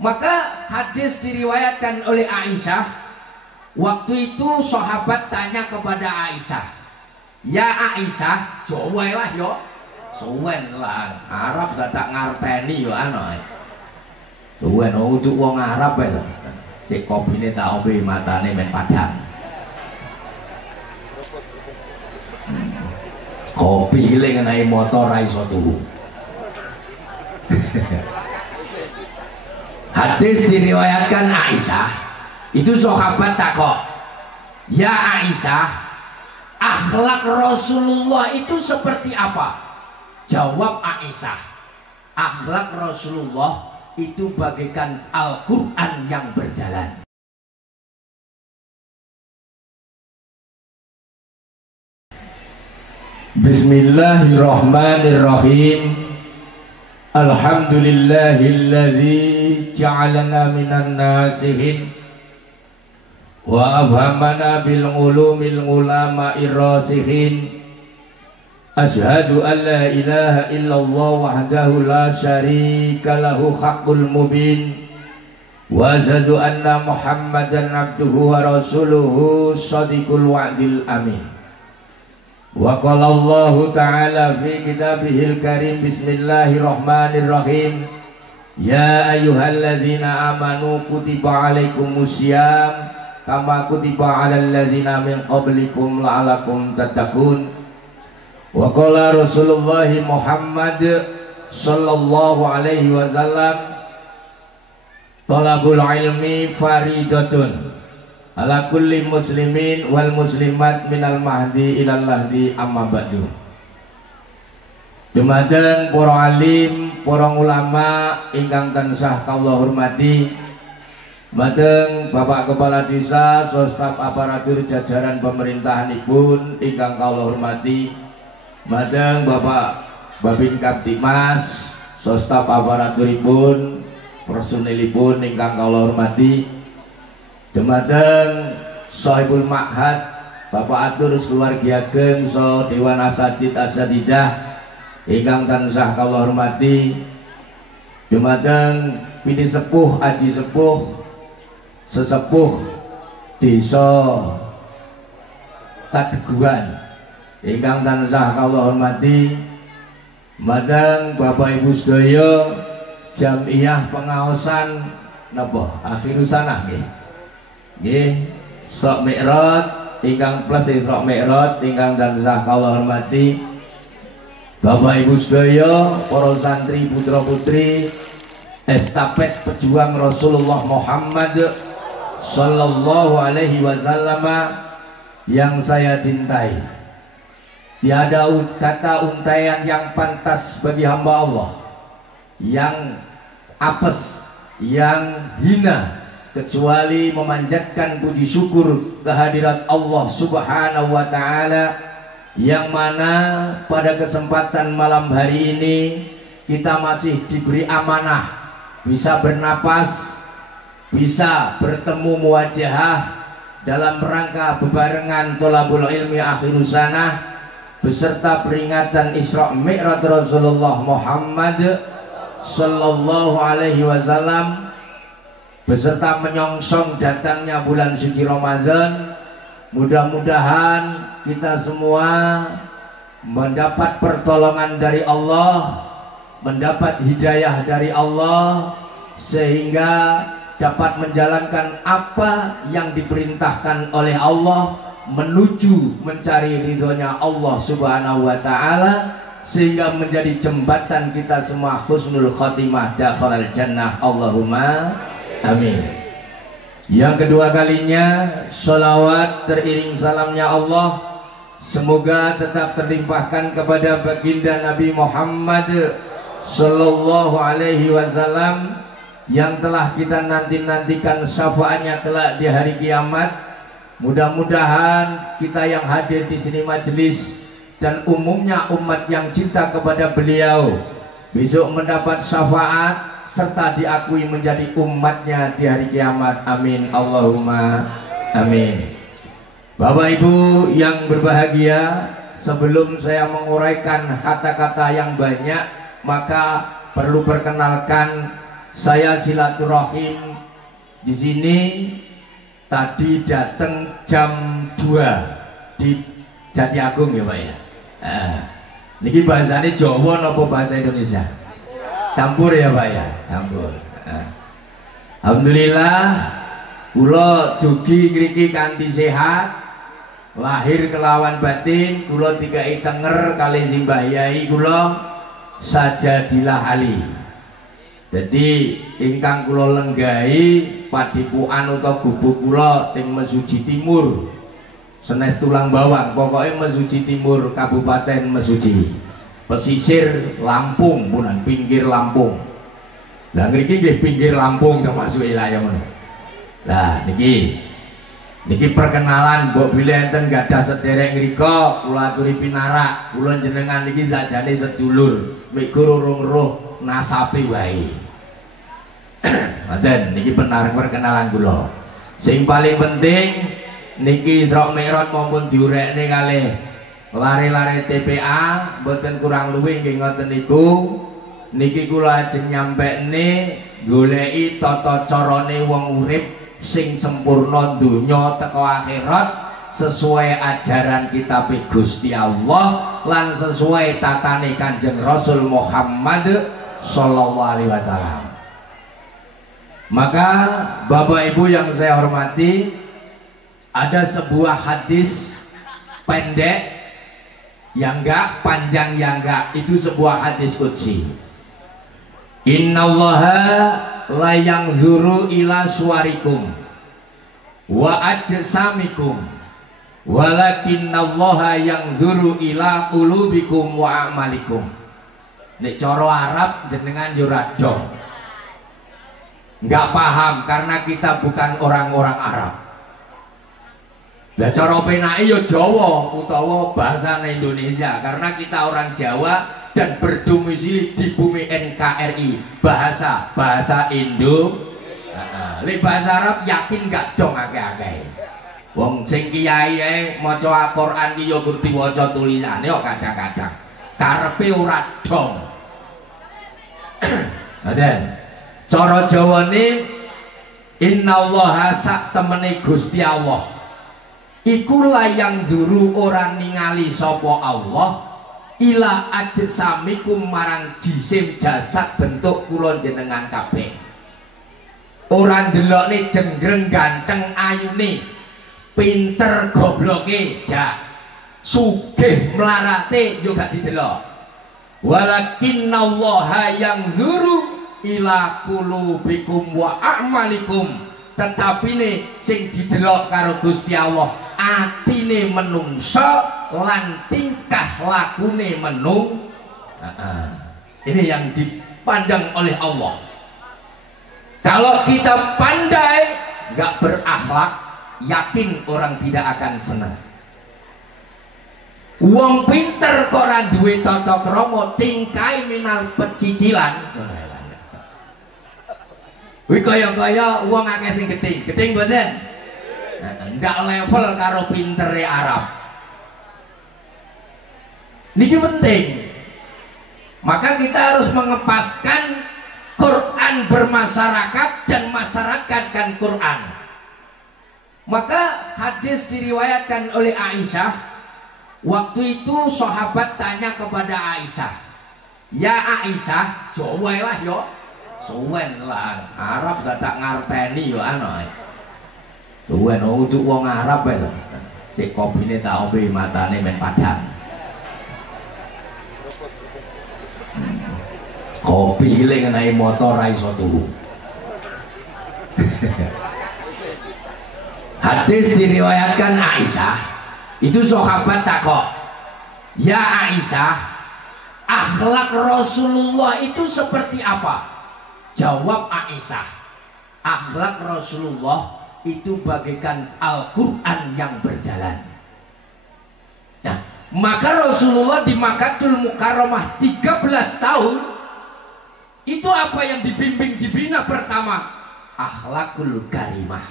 Maka hadis diriwayatkan oleh Aisyah, waktu itu sahabat tanya kepada Aisyah, ya Aisyah, Jawa lah yo, suwen lah, Arab tak ngarteni yo ano, suwen ujuk wong Arab itu, si kopi ini tak obi matane men padang, kopi ini ngenai motor raiso tuh. Hadis diriwayatkan Aisyah, itu sahabat takok, ya Aisyah, akhlak Rasulullah itu seperti apa? Jawab Aisyah, akhlak Rasulullah itu bagaikan Al-Quran yang berjalan. Bismillahirrahmanirrahim. Alhamdulillahilladzi ja'alana minan nasihin wa afhamana bil ulumil ulama'ir rasihin. Asyhadu an la ilaha illallah wahdahu la syarika lahu haqqul mubin wa asyhadu anna Muhammadan abduhu wa rasuluhu shadiqul wa'dil amin. Wa qala Allah ta'ala fi kitabihil karim, bismillahirrahmanirrahim, ya ayyuhalladzina amanu kutiba alaikumusiyam kama kutiba alal ladzina min qablikum la'alakum tattaqun. Wa qala Rasulullah Muhammad sallallahu alaihi wasallam, talabul ilmi faridatun ala kulli muslimin wal muslimat minal mahdi ilal lahdi amma ba'du. Dumateng para alim, para ulama ingkang tansah kawula hormati, dumateng Bapak Kepala Desa, staf aparatur jajaran pemerintahanipun ingkang kawula hormati, dumateng Bapak Babin Kaptimas, staf aparaturipun, personilipun ingkang kawula hormati, dumateng Sohibul Ma'had, Bapak Atur keluarga ageng so Dewan Asatid Asatidah ingkang tansah kawula hormati, dumateng pini sepuh aji sepuh sesepuh desa Kadeguan ingkang tansah kawula hormati, dumateng Bapak Ibu sedaya Jamiah Pengaosan napa Akhirusanah nggih. Nggih, Isra Mi'raj ingkang plus Isra Mi'raj ingkang tansah kawula hormati, Bapak Ibu sedaya, para santri putra putri estafet pejuang Rasulullah Muhammad sallallahu alaihi wasallam yang saya cintai. Tiada kata untaian yang pantas bagi hamba Allah yang apes, yang hina, kecuali memanjatkan puji syukur kehadirat Allah Subhanahu wa ta'ala, yang mana pada kesempatan malam hari ini kita masih diberi amanah bisa bernapas, bisa bertemu muwajahah dalam rangka bebarengan tholabul ilmi akhirus sanah beserta peringatan Isra Mi'raj Rasulullah Muhammad sallallahu alaihi wasallam, beserta menyongsong datangnya bulan suci Ramadan. Mudah-mudahan kita semua mendapat pertolongan dari Allah, mendapat hidayah dari Allah, sehingga dapat menjalankan apa yang diperintahkan oleh Allah menuju mencari ridhonya Allah Subhanahu wa ta'ala, sehingga menjadi jembatan kita semua husnul khotimah dakhalal jannah. Allahumma amin. Yang kedua kalinya, sholawat teriring salamnya Allah semoga tetap terlimpahkan kepada baginda Nabi Muhammad sallallahu alaihi wasallam yang telah kita nanti-nantikan syafaatnya kelak di hari kiamat. Mudah-mudahan kita yang hadir di sini majelis dan umumnya umat yang cinta kepada beliau besok mendapat syafaat serta diakui menjadi umatnya di hari kiamat. Amin Allahumma amin. Bapak Ibu yang berbahagia, sebelum saya menguraikan kata-kata yang banyak, maka perlu perkenalkan saya silaturahim di sini tadi datang jam 2 di Jati Agung ya Pak ya. Niki bahasanya Jawa napa bahasa Indonesia? Campur ya Pak ya, campur. Alhamdulillah kula dugi ngriki kanthi sehat, lahir kelawan batin, kula dikai tenger kali simbah yai kula Sajadilah Ali. Jadi ingkang kula lenggahi padipukan utawa gubuk kula teng Mesuji Timur. Senes Tulang Bawang, pokoknya Mesuji Timur, Kabupaten Mesuji, pesisir Lampung, bukan pinggir Lampung. Lah ngriki nggih pinggir Lampung termasuk wilayah ngono. Lah niki perkenalan mbok bilih enten gadah sederek ngrika kula aturi pinarak, kula jenengan niki sakjane sedulur, mek gurung roh nasabe wae. Ngoten niki perkenalan kula. Sing paling penting niki Isra Mi'raj maupun diurekne kalih lare-lare TPA mboten kurang luwih nggih ngoten niku. Niki kula ajeng nyampekne goleki tata carane wong urip sing sempurna donya teko akhirat sesuai ajaran kitab Gusti Allah lan sesuai tatane Kanjeng Rasul Muhammad sallallahu alaihi wasallam. Maka Bapak Ibu yang saya hormati, ada sebuah hadis pendek yang enggak, panjang yang enggak, itu sebuah hadis qudsi. Innallaha la yanzuru ila suwarikum wa ajsamikum walakinnallaha yanzuru ila qulubikum wa a'malikum. Nek cara Arab jenengan yo rada enggak paham karena kita bukan orang-orang Arab. Lah cara penake ya Jawa utawa bahasa Indonesia karena kita orang Jawa dan berdomisili di bumi NKRI, bahasa Indo. Lek bahasa Arab yakin gak dong akeh-akeh. Wong sing kiai maca Al-Qur'an ki ya kudu diwaca tulisane kok kadang-kadang karepe ora dong. Aden. Cara Jawane innallaha sak temene Gusti Allah iku layang juru ora ningali sapa Allah ila ajsamikum marang jisim jasad bentuk kula jenengan kabeh. Ora ndelokne jenggreng ganteng ayune, pinter gobloke dak, sugih mlarate yo gak didelok. Walakinnallaha yanzuru ila qulubikum wa a'malikum. Tetapi nih sing didelok karo Gusti Allah atine menungso lan tingkah lakune ini yang dipandang oleh Allah. Kalau kita pandai nggak berakhlak, yakin orang tidak akan senang. Wong pinter kok ora duwe tata krama, tingkai minal pecicilan. Wih kaya-kaya wong akeh sing gedeng mboten? Ndak level karo pintere Arab. Niki penting. Maka kita harus mengepaskan Quran bermasyarakat dan masyarakatkan Quran. Maka hadis diriwayatkan oleh Aisyah. Waktu itu sahabat tanya kepada Aisyah, "Ya Aisyah, Jawa lah yo." Suwen lah, Arab gak tak ngarteni yo ano. Suwen ujug wong Arab ae lho. Cek kopine tak ombe matane men padang. Kopi ile ngenai motor ra iso turu. Hadis diriwayatkan Aisyah. Itu sahabat takok, "Ya Aisyah, akhlak Rasulullah itu seperti apa?" Jawab Aisyah, akhlak Rasulullah itu bagaikan Al-Quran yang berjalan. Nah, maka Rasulullah di Makkatul Mukarramah 13 tahun itu apa yang dibimbing, dibina pertama? Akhlakul karimah.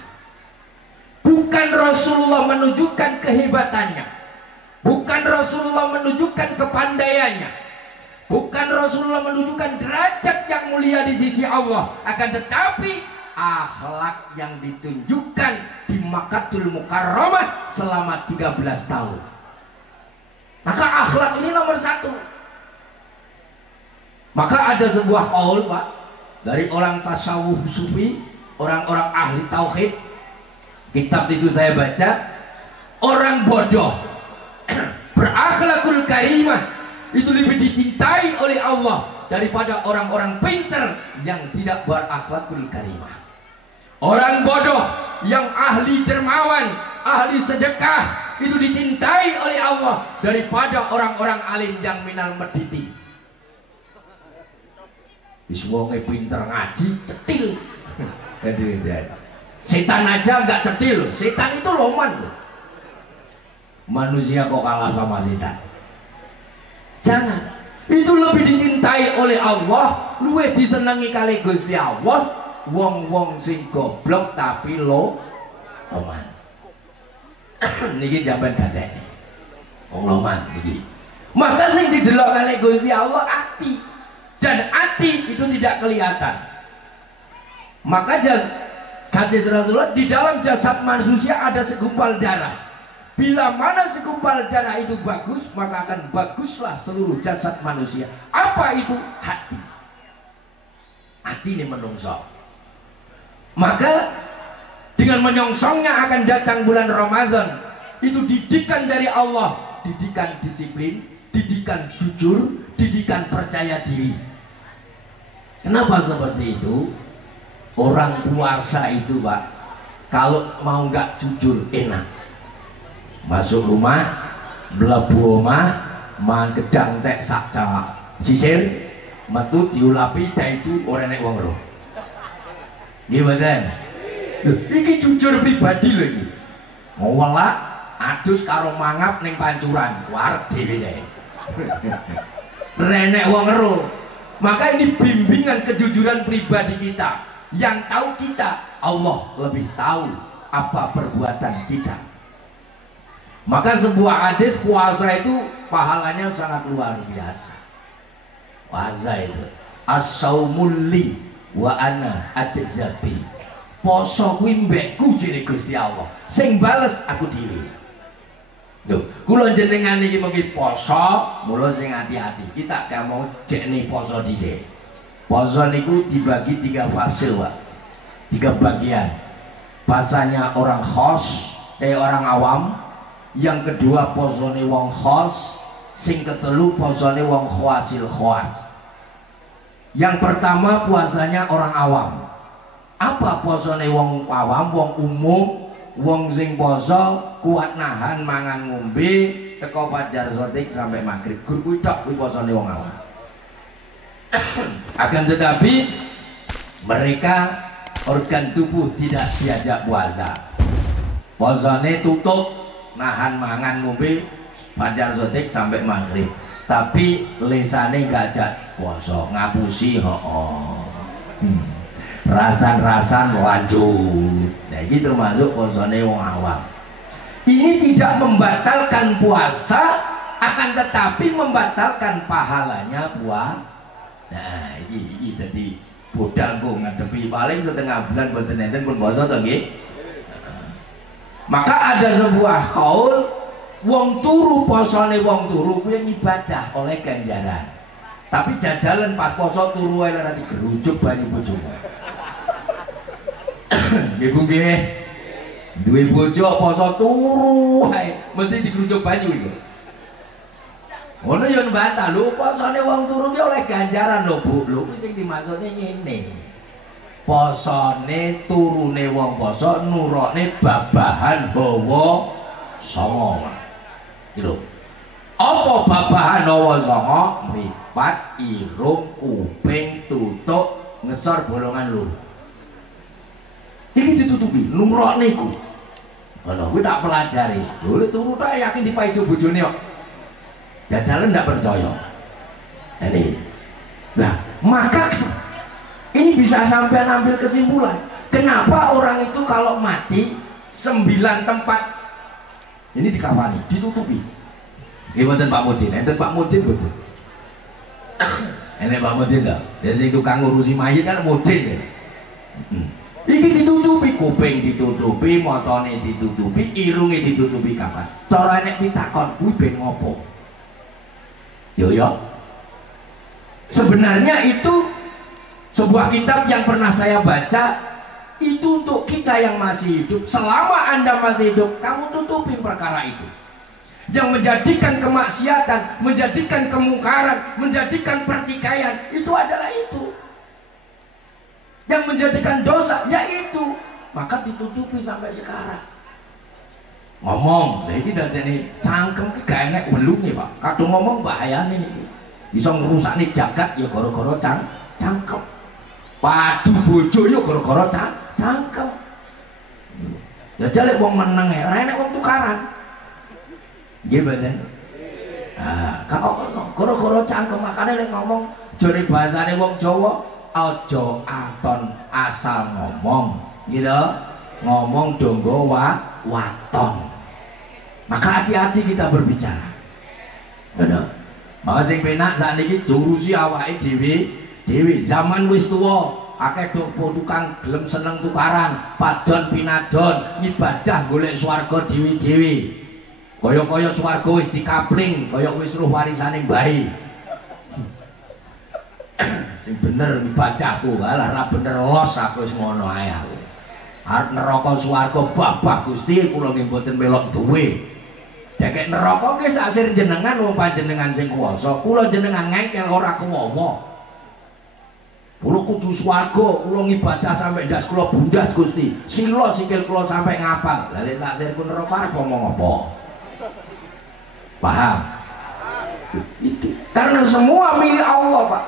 Bukan Rasulullah menunjukkan kehebatannya, bukan Rasulullah menunjukkan kepandaiannya, Bukan Rasulullah menunjukkan derajat yang mulia di sisi Allah, akan tetapi akhlak yang ditunjukkan di Makkahul Mukarramah selama 13 tahun. Maka akhlak ini nomor satu. Maka ada sebuah qaul, Pak, dari orang tasawuf sufi, orang-orang ahli tauhid. Kitab itu saya baca, orang bodoh berakhlakul karimah itu lebih dicintai oleh Allah daripada orang-orang pintar yang tidak berakhlakul karimah. Orang bodoh yang ahli dermawan, ahli sedekah itu dicintai oleh Allah daripada orang-orang alim yang minal mediti. Wonge pinter ngaji cetil. Setan aja nggak cetil, setan itu loman loh. Manusia kok kalah sama setan? Jangan. Itu lebih dicintai oleh Allah, luwih disenangi kali Gusti Allah. Wong-wong sing goblok tapi loman. Niki jaman dadek. Wong loman niki. Maka sing didelok kali Gusti Allah ati. Dan ati itu tidak kelihatan. Maka hadis Rasulullah, di dalam jasad manusia ada segumpal darah. Bila mana segumpal darah itu bagus, maka akan baguslah seluruh jasad manusia. Apa itu? Hati. Hati ini menungso. Maka dengan menyongsongnya akan datang bulan Ramadan. Itu didikan dari Allah. Didikan disiplin, didikan jujur, didikan percaya diri. Kenapa seperti itu? Orang puasa itu, Pak, kalau mau nggak jujur enak. Masuk rumah, mlebu omah, mangan gedang tek sak cawak sisir, metu diulapi daicu ora nek wong ro. Nggih mboten? Lho, iki jujur pribadi lho iki. Ngowelak adus karo mangap ning pancuran, wareg dhewe nek. Renek wong ro. Maka ini bimbingan kejujuran pribadi kita. Yang tahu kita, Allah lebih tahu apa perbuatan kita. Maka sebuah hadis puasa itu pahalanya sangat luar biasa. Puasa itu as-saumul li wa ana ajzabi. Poso kuwi mbekku jere Gusti Allah. Sing bales aku dhewe. Lho, kula jenengan iki mengki poso, mula sing hati-hati. Kita gak mau jekne poso dhisik. Poso niku dibagi 3 fase, Pak. 3 bagian. Pasanya orang khos, orang awam. Yang kedua posone wong khos, sing ketelu posone wong khawasil khawas. Yang pertama puasanya orang awam. Apa posone wong awam, wong umum, wong sing poso kuat nahan mangan ngombe teko fajar sotik sampai maghrib. Gur kuwi tok kuwi posone wong awam. Akan tetapi mereka organ tubuh tidak diajak puasa. Posone tutup, nahan mangan ngombe fajar sotik sampai maghrib, tapi lesane gak ajak puasa, ngapusi rasan-rasan lanjut. Nah ini termasuk puasane wong awam. Ini tidak membatalkan puasa, akan tetapi membatalkan pahalanya puasa. Nah ini tadi bodal kok ngadepi paling setengah bulan boten enten pun puasa to nggih. Maka ada sebuah kaul, wong turu posone wong turu kuwi ibadah oleh ganjaran. Tapi jajalan pas poso turu ae ora digerujuk banyu bojomu. Nggih Bu nggih. Duwe bojo poso turu ae mesti digerujuk banyu iku. Ngono ya mbantah lho, posone wong turu ki oleh ganjaran lho Bu. Lho kuwi sing dimaksudne ngene. Posone turune wong poso nurone babahan hawa sanga. Iki lho. Apa babahan hawa sanga? Mripat, irung, kuping, tutuk, ngesor bolongan loro. Iki ditutupi, nurone iku. Ngono kuwi tak pelajari. Lho turu tak yakin dipaido bojone kok. Jajalan ndak percaya. Ini. Nah, maka ini bisa sampai ambil kesimpulan. Kenapa orang itu kalau mati 9 tempat ini dikafani, ditutupi. Gimana Pak Mudin? Enten Pak Mudin betul. Ini Pak Mudin dah. Biasa tukang ngurusi mayit kan Mudin ya. Iki ditutupi kuping ditutupi, motone ditutupi, irunge ditutupi kapas. Cara nek pitakon kuwi ben ngopo? Yo yo. Sebenarnya itu sebuah kitab yang pernah saya baca, itu untuk kita yang masih hidup. Selama Anda masih hidup, kamu tutupi perkara itu. Yang menjadikan kemaksiatan, menjadikan kemungkaran, menjadikan pertikaian, itu adalah itu. Yang menjadikan dosa, yaitu. Maka ditutupi sampai sekarang. Ngomong, ini dadene cangkem ki gak enek welunge, Pak. Kadung ngomong bahayane niki. Bisa ngrusakne jagat ya gara-gara cangkem. Padu bojo ya gara-gara cangkem. Ya jale wong meneng ora enek wong tukaran. Nggih mboten. Ah, kok gara-gara cangkem makane nek ngomong jare bahasane wong Jawa aja aton asal ngomong, gitu. Ngomong donggo waton. Maka hati-hati kita berbicara. Bener. Maka sing penak sakniki jurusi awake dhewe. Zaman wis tuwa, akeh tukang gelem seneng tukaran, padon pinadon, nyibadah golek swarga dhewe-dhewe. Kaya-kaya swarga wis dikapling, kaya wis ruh warisane mbahe. Sing bener ibadah ku, alah ra bener los aku wis ngono ae aku. Arep neraka swarga babah Gusti kula nggih mboten melok duwe. Dekek neraka ki saksir jenengan wong panjenengan sing kuwasa, kula jenengan ngengkel ora kuwowo. Kula kudu swarga, kula ngibadah sampai ndas kula bundas Gusti. Sila sikil kula sampai ngapal. Lah lek saksir pun neraka arep ngomong apa? Paham? Itu karena semua milik Allah, Pak.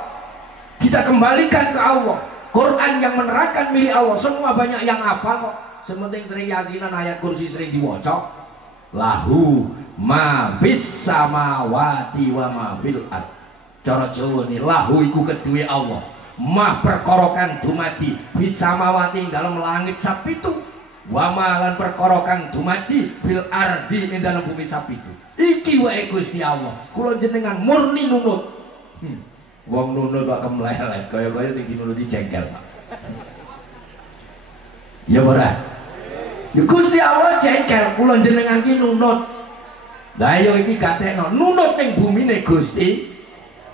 Kita kembalikan ke Allah. Quran yang menerangkan milik Allah. Semua banyak yang apa kok. Sementing sering yasinan ayat kursi sering diwaca. Lahu ma fis samawati wa ma fil ard. Cara Jawa ni lahu iku keduwe Allah. Ma perkara kang dumadi fis samawati dalam langit sapitu. Wa ma lan perkara kang dumadi fil ardi ing dalam bumi sapitu. Iki wae Gusti Allah. Kula jenengan murni nunut. Wong nunut kok kemlelet, kaya-kaya sing dinunuti jengkel, Pak. Ya ora? Ya Gusti Allah jengkel, kula jenengan ki nunut. Lah ya iki gatekno, nunut ning bumine Gusti.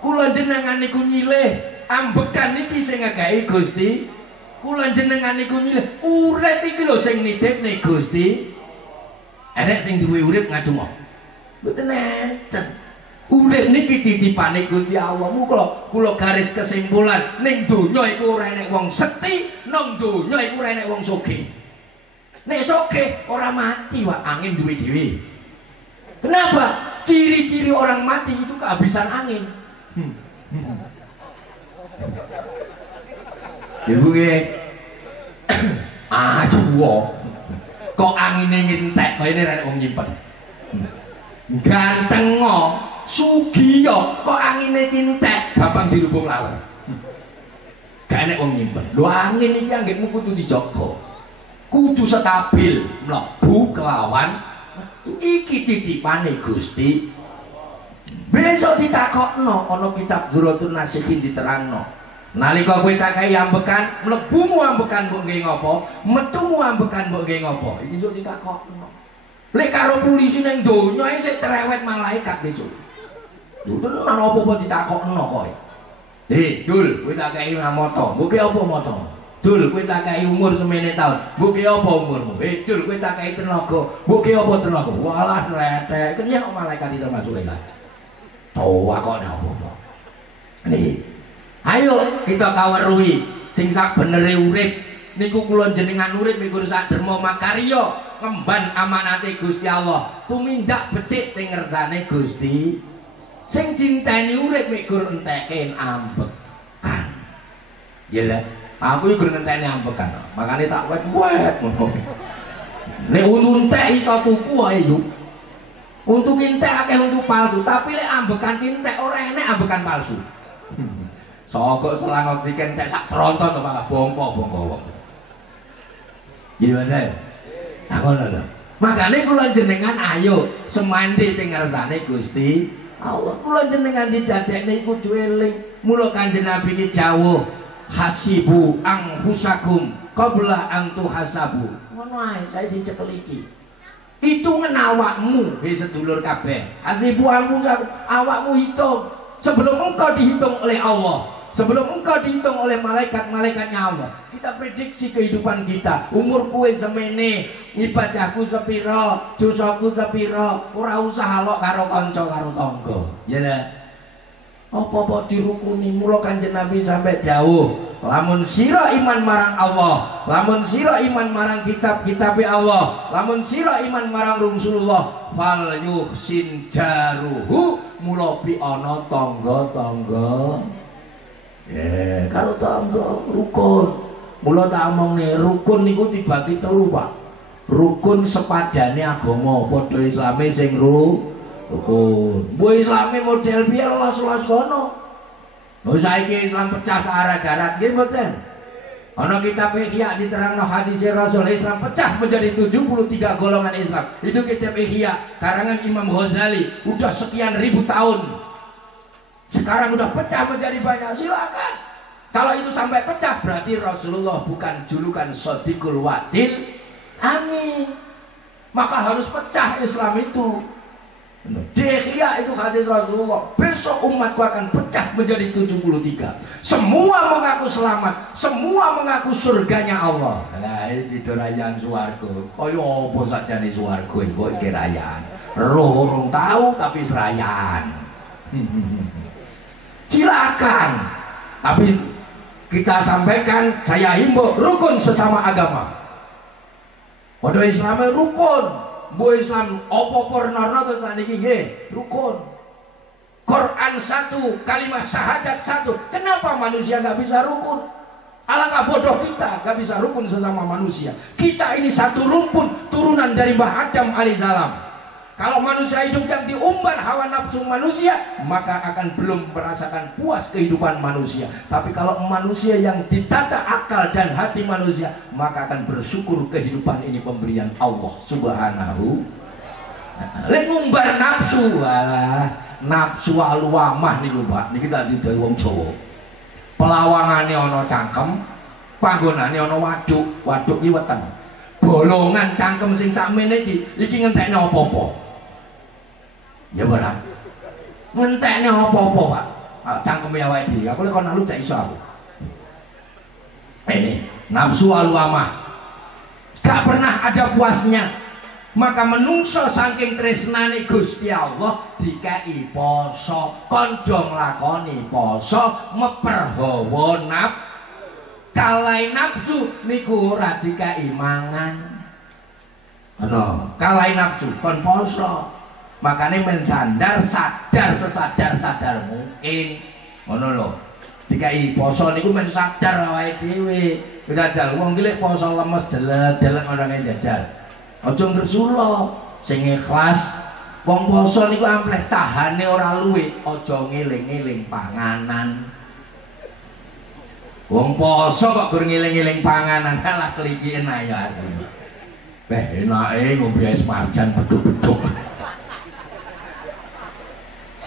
Kula jenengan niku nyilih, ambekan niki sing nggawe Gusti. Kula jenengan niku nyilih, urip iki lho sing nitipne Gusti. Enek sing duwe urip ngajeng. Mboten enten. Urip niki titipane Gusti Allah. Kula garis kesimpulan, ning donya iku ora enek wong sekti, nang donya iku ora enek wong sugih. Nek sugih ora mati wae, angin duwe dhewe. Kenapa? Ciri-ciri orang mati itu kehabisan angin. Ibu nggih. Aduh. Kok angine ngintek kaya nek wong nyimpen. Ganteng Sugiyo kok angine cintek gampang dirubung lawan. Gak enek wong nyimpen. Lho angin iki anggitmu kudu dijaga. Kudu stabil mlebu kelawan iki titipane Gusti. Besok ditakokno ana kitab Zuratun Nasihin diterangno. Nalika kowe tak kei ambekan, mlebumu ambekan mbok nggih ngopo? Metumu ambekan mbok nggih ngopo? Iki sok ditakokno. Lek karo polisi ning donya isih cerewet malaikat besok. Tenan apa ditakokno kowe. Dul, kowe tak kei moto. Mbok ki apa moto? Dul, kowe tak kei umur semene taun. Mbok ki apa umurmu? Dul, kowe tak kei tenaga. Mbok ki apa tenaga? Walah retek. Kenyang kok malaikat itu masuk lagi. Tawa kok apa-apa. Nih. Ayo kita kaweruhi sing sak benere urip niku kula jenengan urip mikur sak derma makarya ngemban amanate Gusti Allah. Tumindak becik teng ngersane Gusti. Sing cinteni urip mikur enteken ambekan. Ya lho, aku iki gur ngenteni ambekan. Makane tak wet-wet ngono. Nek untek iso tuku ae yo. Untuk entek akeh untuk palsu, tapi lek ambekan entek ora enek ambekan palsu. Sokok selang oksigen entek sak tronton to malah bongko-bongko wong. Gimana? Aku lho. Makane kula jenengan ayo semandi teng ngarsane Gusti Allah. Kula jenengan didadekne iku eling. Mula Kanjeng Nabi ki dawuh, hasibu anfusakum qabla an tuhasabu. Ngono ae saya dicekel iki. Hitungan awakmu, sedulur kabeh. Hasibu anfusakum, awakmu hitung sebelum engkau dihitung oleh Allah. Sebelum engkau dihitung oleh malaikat-malaikatnya Allah. Kita prediksi kehidupan kita. Umur kue semene, ibadahku sepiro, dosaku sepiro, ora usah halok karo kanca karo tangga. Ya dah. Apa-apa dirukuni. Mula Kanjeng Nabi sampai dawuh, lamun sira iman marang Allah, lamun sira iman marang kitab-kitab Allah, lamun sira iman marang Rasulullah, fal yuhsin jaruhu, mula pi ana tangga-tangga. Karo tangga rukun. Mula tak omongne rukun niku dibagi telu, Pak. Rukun sepadane agama, padha Islame sing rukun. Mbok Islame model piye los-los kono. Lho saiki Islam pecah searah-arah nggih mboten. Ana kitab Ihya diterangno hadis Rasul, Islam pecah menjadi 73 golongan Islam. Itu kitab Ihya karangan Imam Ghazali, udah sekian ribu tahun. Sekarang udah pecah menjadi banyak, silakan. Kalau itu sampai pecah berarti Rasulullah bukan julukan Shadiqul Wadil Amin. Maka harus pecah Islam itu. Ihya itu hadis Rasulullah. Besok umatku akan pecah menjadi 73. Semua mengaku selamat, semua mengaku surganya Allah. Nah, ini dorayan swarga. Kaya apa sakjane swarga kok iki rayan. Roh urung tahu tapi serayan. Silakan, tapi kita sampaikan, saya himbau rukun sesama agama. Pada Islamnya rukun, bu Islam opo pornono terus saniki nggih rukun. Quran satu, kalimat syahadat satu. Kenapa manusia nggak bisa rukun? Alangkah bodoh kita nggak bisa rukun sesama manusia. Kita ini satu rumpun turunan dari Mbah Adam alaihissalam. Kalau manusia hidup yang diumbar hawa nafsu manusia, maka akan belum merasakan puas kehidupan manusia. Tapi kalau manusia yang ditata akal dan hati manusia, maka akan bersyukur kehidupan ini pemberian Allah Subhanahu. Lek ngumbar nafsu, nafsu alwamah niku Pak, niki tak didhawuhi wong Jawa. Pelawangane ana cangkem, panggonane ana waduk, waduk ki weteng. Bolongan cangkem sing sakmene iki ngentekne apa-apa. Ya benar. Ngentekne apa-apa, Pak. Cangkeme awake dhewe. Aku lek kon nalu tak iso aku. Ini nafsu alwamah. Gak pernah ada puasnya. Maka menungso saking tresnane Gusti Allah dikai poso, kondong lakoni poso, meper hawa nafsu. Kalai nafsu niku ora dikai mangan. Ono, kalai nafsu kon poso. Makanya mensandar sadar sesadar mungkin. Ngono lho. Dikai poso niku men sadar awake dhewe. Jajal wong iki lek poso lemes delek-delek ana nang jajal. Aja ngresula, sing ikhlas. Wong poso niku ampleh tahane ora luwe, aja ngeling-eling panganan. Wong poso kok gur ngeling-eling panganan, kalah kelikian ae ya. Beh enake ngombe es marjan beduk-beduk.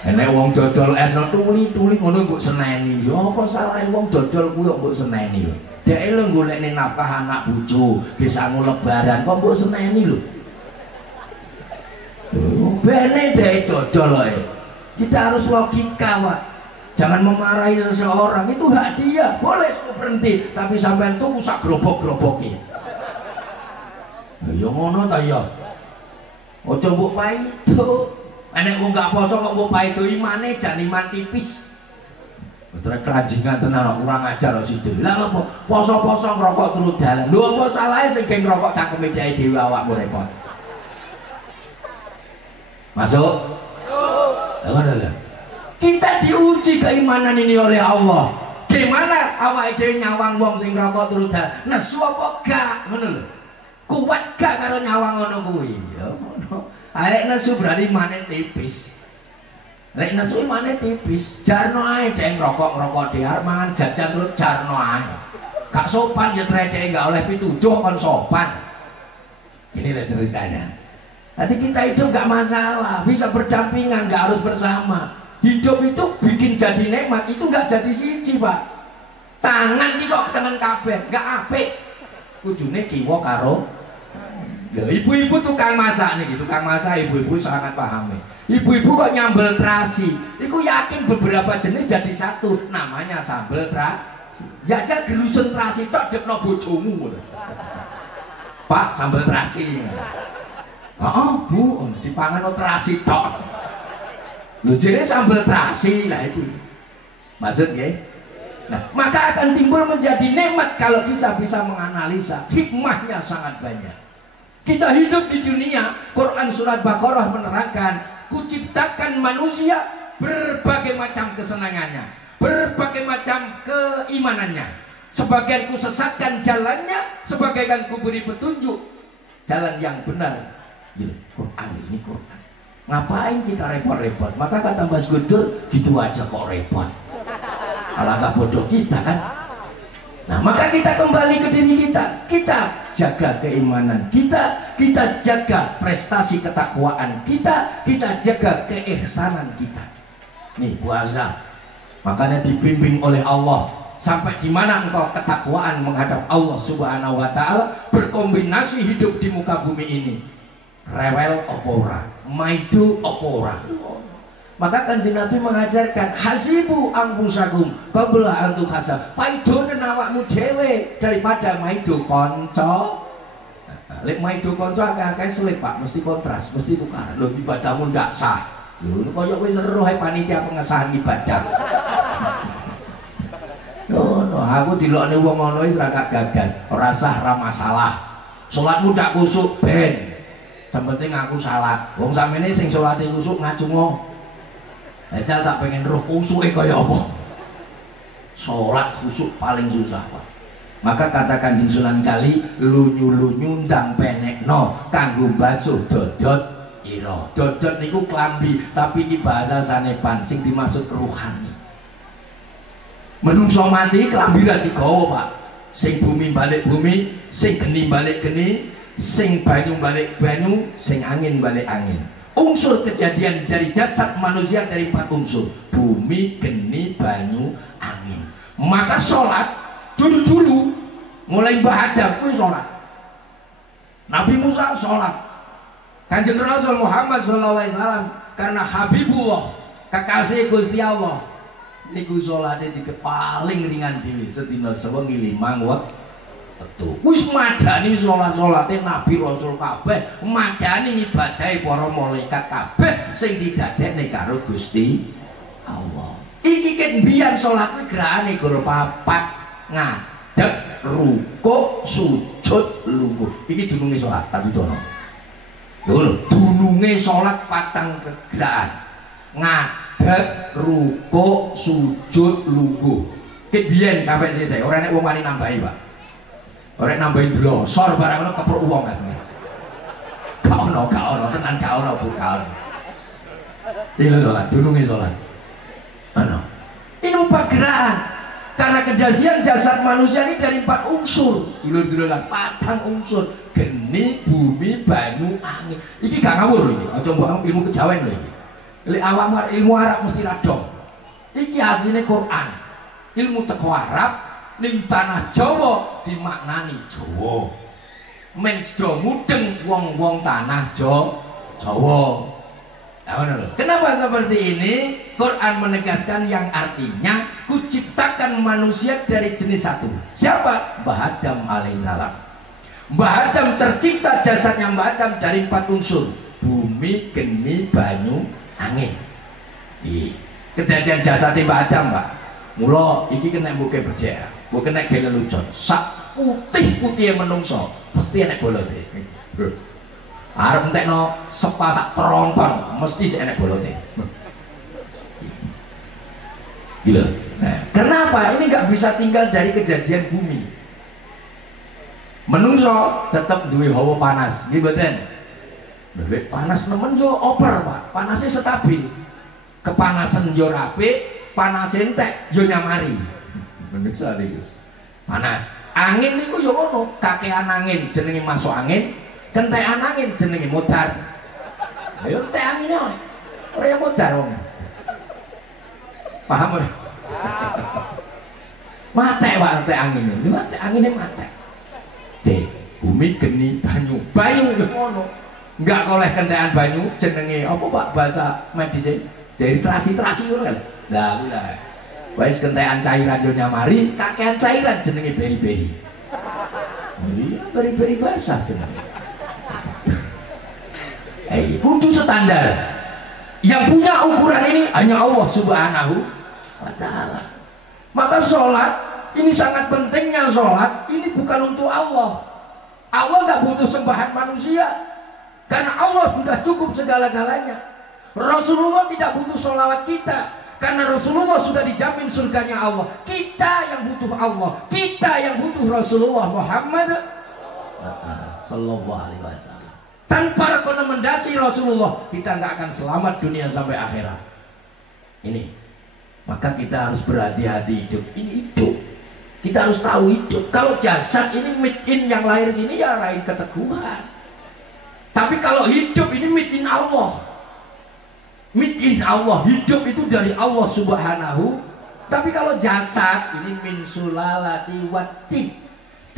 Enek wong dodol es tuli-tuli ngono mbok seneni. Ya apa salahe wong dodol kuwi kok mbok seneni lho. Dhek lho golekne nafkah anak bojo, bisangu lebaran kok mbok seneni lho. Bene dhek dodol ae. Kita harus logika, Pak. Jangan memarahi seseorang, itu hak dia. Boleh berhenti, tapi sampean tuh sak grobok-groboki. Ya ngono ta ya. Aja mbok paido. Enek wong gak poso kok mbok paido imane jan iman tipis. Betul keranjingan tenan kurang ajar kok situ. Lah ngopo? Poso-poso ngrokok terus dalan. Lho apa salahe sing geng ngrokok cangkeme dhek dhewe awakmu repot. Masuk? Masuk. Lah. Kita diuji keimanan ini oleh Allah. Gimana awake dhewe nyawang wong sing ngrokok terus dalan? Nesu apa gak? Ngono lho. Kuat gak karo nyawang ngono kuwi? Ya ngono. Arek nesu berarti imane tipis. Lek nesu imane tipis, jarno ae dhek ngrokok-ngrokok dhewe arep mangan jajan terus jarno ae. Gak sopan ya treceke gak oleh pituduh kon sopan. Gini lah ceritanya. Jadi kita hidup nggak masalah, bisa berdampingan, nggak harus bersama. Hidup itu bikin jadi nikmat, itu nggak jadi siji, Pak. Tangan iki kok tangan kabeh, nggak apik. Kudune kiwa karo. Ya ibu-ibu tukang masak nih, tukang masak ibu-ibu sangat paham. Ibu-ibu kok nyambel terasi, iku yakin beberapa jenis jadi satu, namanya sambel terasi. Jajal gelusun terasi tok dekno bojomu. Pak, sambel terasi. Oh, Bu, dipangan terasi tok. Lho jere sambel terasi lah itu. Maksud nggih? Nah, maka akan timbul menjadi nikmat kalau kita bisa menganalisa. Hikmahnya sangat banyak. Kita hidup di dunia, Quran surat Baqarah menerangkan, kuciptakan manusia berbagai macam kesenangannya, berbagai macam keimanannya. Sebagian ku sesatkan jalannya, sebagian ku beri petunjuk jalan yang benar. Gila, Quran ini Quran. Ngapain kita repot-repot? Maka kata Mas Guntur, gitu aja kok repot. Alangkah bodoh kita kan. Nah, maka kita kembali ke diri kita. Kita jaga keimanan kita jaga prestasi ketakwaan kita jaga keihsanan kita. Nih puasa, makanya dibimbing oleh Allah. Sampai di mana engkau ketakwaan menghadap Allah Subhanahu wa taala berkombinasi hidup di muka bumi ini. Rewel apa ora, maidu apa ora. Maka Kanjeng Nabi mengajarkan hasibu angpusakum qabla an tuhasab. Paidone awakmu dhewe daripada maidu kanca. Lek maidu kanca akeh-akeh selip Pak, mesti kontras, mesti tukar. Lho ibadahmu ndak sah. Lho koyo wis roh panitia pengesahan ibadah. No, aku dilokne wong ngono wis ora gagas, ora sah, ora masalah. Salatmu ndak kusuk ben. Sementing aku salat. Wong samene sing salate kusuk ngacungo. Ajal tak pengen roh kusuke kaya apa. Salat khusuk paling susah, Pak. Maka katakan di Sunan Kali, lunyu-lunyu ndang penekno kanggo basuh dodot ira. Dodot niku klambi, tapi iki bahasa sanepan sing dimaksud ruhani. Menungso mati klambi ra digawa, Pak. Sing bumi balik bumi, sing geni balik geni, sing banyu balik banyu, sing angin balik angin. Unsur kejadian dari jasad manusia dari 4 unsur: bumi, geni, banyu, angin. Maka sholat dulu mulai Mbah Adam kuwi sholat, Nabi Musa sholat, Kanjeng Rasul Muhammad SAW karena Habibullah kekasih Gusti Allah niku sholatnya paling ringan dhewe sedina sewengi 5 wektu. Betul. Wis madani sholat-sholatnya Nabi Rasul kabeh, madani ngibadahi para malaikat kabeh sing didadekne karo Gusti Allah. Iki ket mbiyen sholat kuwi gerane guru papat, ngadeg, rukuk, sujud, lungguh. Iki dununge sholat tak didono. Lho, dununge sholat 4 gerakan. Ngadeg, rukuk, sujud, lungguh. Ket biyen kabeh sesuk, ora nek wong wani nambahi, Pak. Orang nambahin blosor barang itu kepruk uang kan gak ono tenan gak ono bukan ini sholat, dunungi sholat ini 4 gerakan karena kejadian jasad manusia ini dari 4 unsur dulu kan 4 unsur geni, bumi, banyu, angin ini gak ngawur ini coba ilmu kejawen loh ini awam ilmu Arab mesti radong ini aslinya Quran ilmu teko Arab ning tanah Jawa dimaknani Jawa. Men do mudeng wong-wong tanah Jawa. Kenapa seperti ini? Quran menegaskan yang artinya kuciptakan manusia dari jenis satu. Siapa? Mbah Adam alaihissalam. Mbah Adam tercipta jasadnya Mbah Adam dari 4 unsur: bumi, geni, banyu, angin. Kejadian jasadnya Mbah Adam, Pak. Mula iki kena buke becek. Bukan nek gele lucon, sak putih-putih menungso, mesti enek bolote. Arep entekno sepasak tronton, mesti sik enek bolote. Gila. Nah, kenapa ini nggak bisa tinggal dari kejadian bumi? Menungso tetap duwe hawa panas, nggih mboten? Duwe panas nemen yo oper, Pak. Panasnya stabil. Kepanasan yo apik, panas entek yo nyamari. Menungsa niku panas. Angin niku yo ngono, kakean angin jenenge masuk angin, kentekan angin jenenge mutar. Ayo teh anginnya. Ora yang modar wong. Paham ora? Mate wae teh angine. Lha teh angine mate. Teh bumi geni banyu ngono. Enggak oleh kentekan banyu jenenge apa Pak bahasa medis dari terasi ora. Lah kuwi wis kentekan cairan yo nyamari, kakean cairan jenenge beri-beri. Iya, beri-beri basah jenenge. Kudu standar. Yang punya ukuran ini hanya Allah Subhanahu wa Ta'ala. Maka sholat ini sangat pentingnya. Sholat ini bukan untuk Allah. Allah nggak butuh sembahan manusia karena Allah sudah cukup segala-galanya. Rasulullah tidak butuh sholawat kita karena Rasulullah sudah dijamin surganya Allah. Kita yang butuh Allah, kita yang butuh Rasulullah Muhammad sallallahu alaihi wasallam. Tanpa rekomendasi Rasulullah kita nggak akan selamat dunia sampai akhirat. Ini, maka kita harus berhati-hati hidup. Ini hidup, kita harus tahu hidup. Kalau jasad ini made in yang lahir sini ya raih keteguhan. Tapi kalau hidup ini made in Allah, made in Allah, hidup itu dari Allah Subhanahu. Tapi kalau jasad ini min sulalati wati,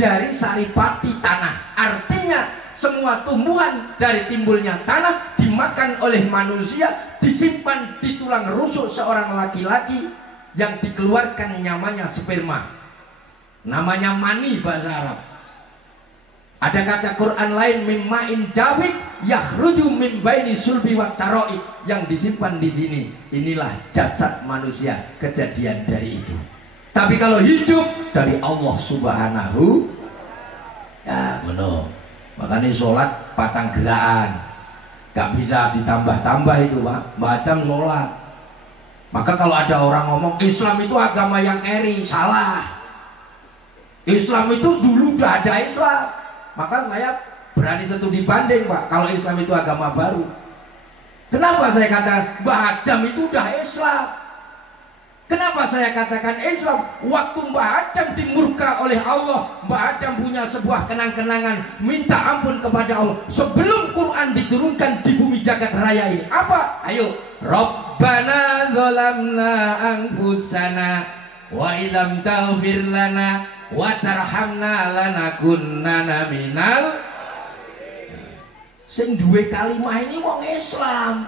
dari saripati tanah. Artinya semua tumbuhan dari timbulnya tanah dimakan oleh manusia, disimpan di tulang rusuk seorang laki-laki yang dikeluarkan namanya sperma, namanya mani bahasa Arab. Ada kata Quran lain mimma'in jawik yakhruju min baini sulbi wat taroid, yang disimpan di sini. Inilah jasad manusia, kejadian dari itu. Tapi kalau hidup dari Allah Subhanahu, ya benar. Makanya sholat patang gerakan, gak bisa ditambah-tambah itu Pak. Mbak sholat. Maka kalau ada orang ngomong Islam itu agama yang keri, salah. Islam itu dulu udah ada Islam. Maka saya berani studi banding Pak, kalau Islam itu agama baru. Kenapa saya katakan Mbah Adam itu udah Islam? Kenapa saya katakan Islam? Waktu Mbah Adam dimurka oleh Allah, Mbah Adam punya sebuah kenang-kenangan, minta ampun kepada Allah sebelum Quran diturunkan di bumi jagat raya ini. Apa? Ayo, Rabbana zalamna anfusana wa ilam taghfir lana wa tarhamna lanakunanna minal. Sing duwe kalimah ini wong Islam.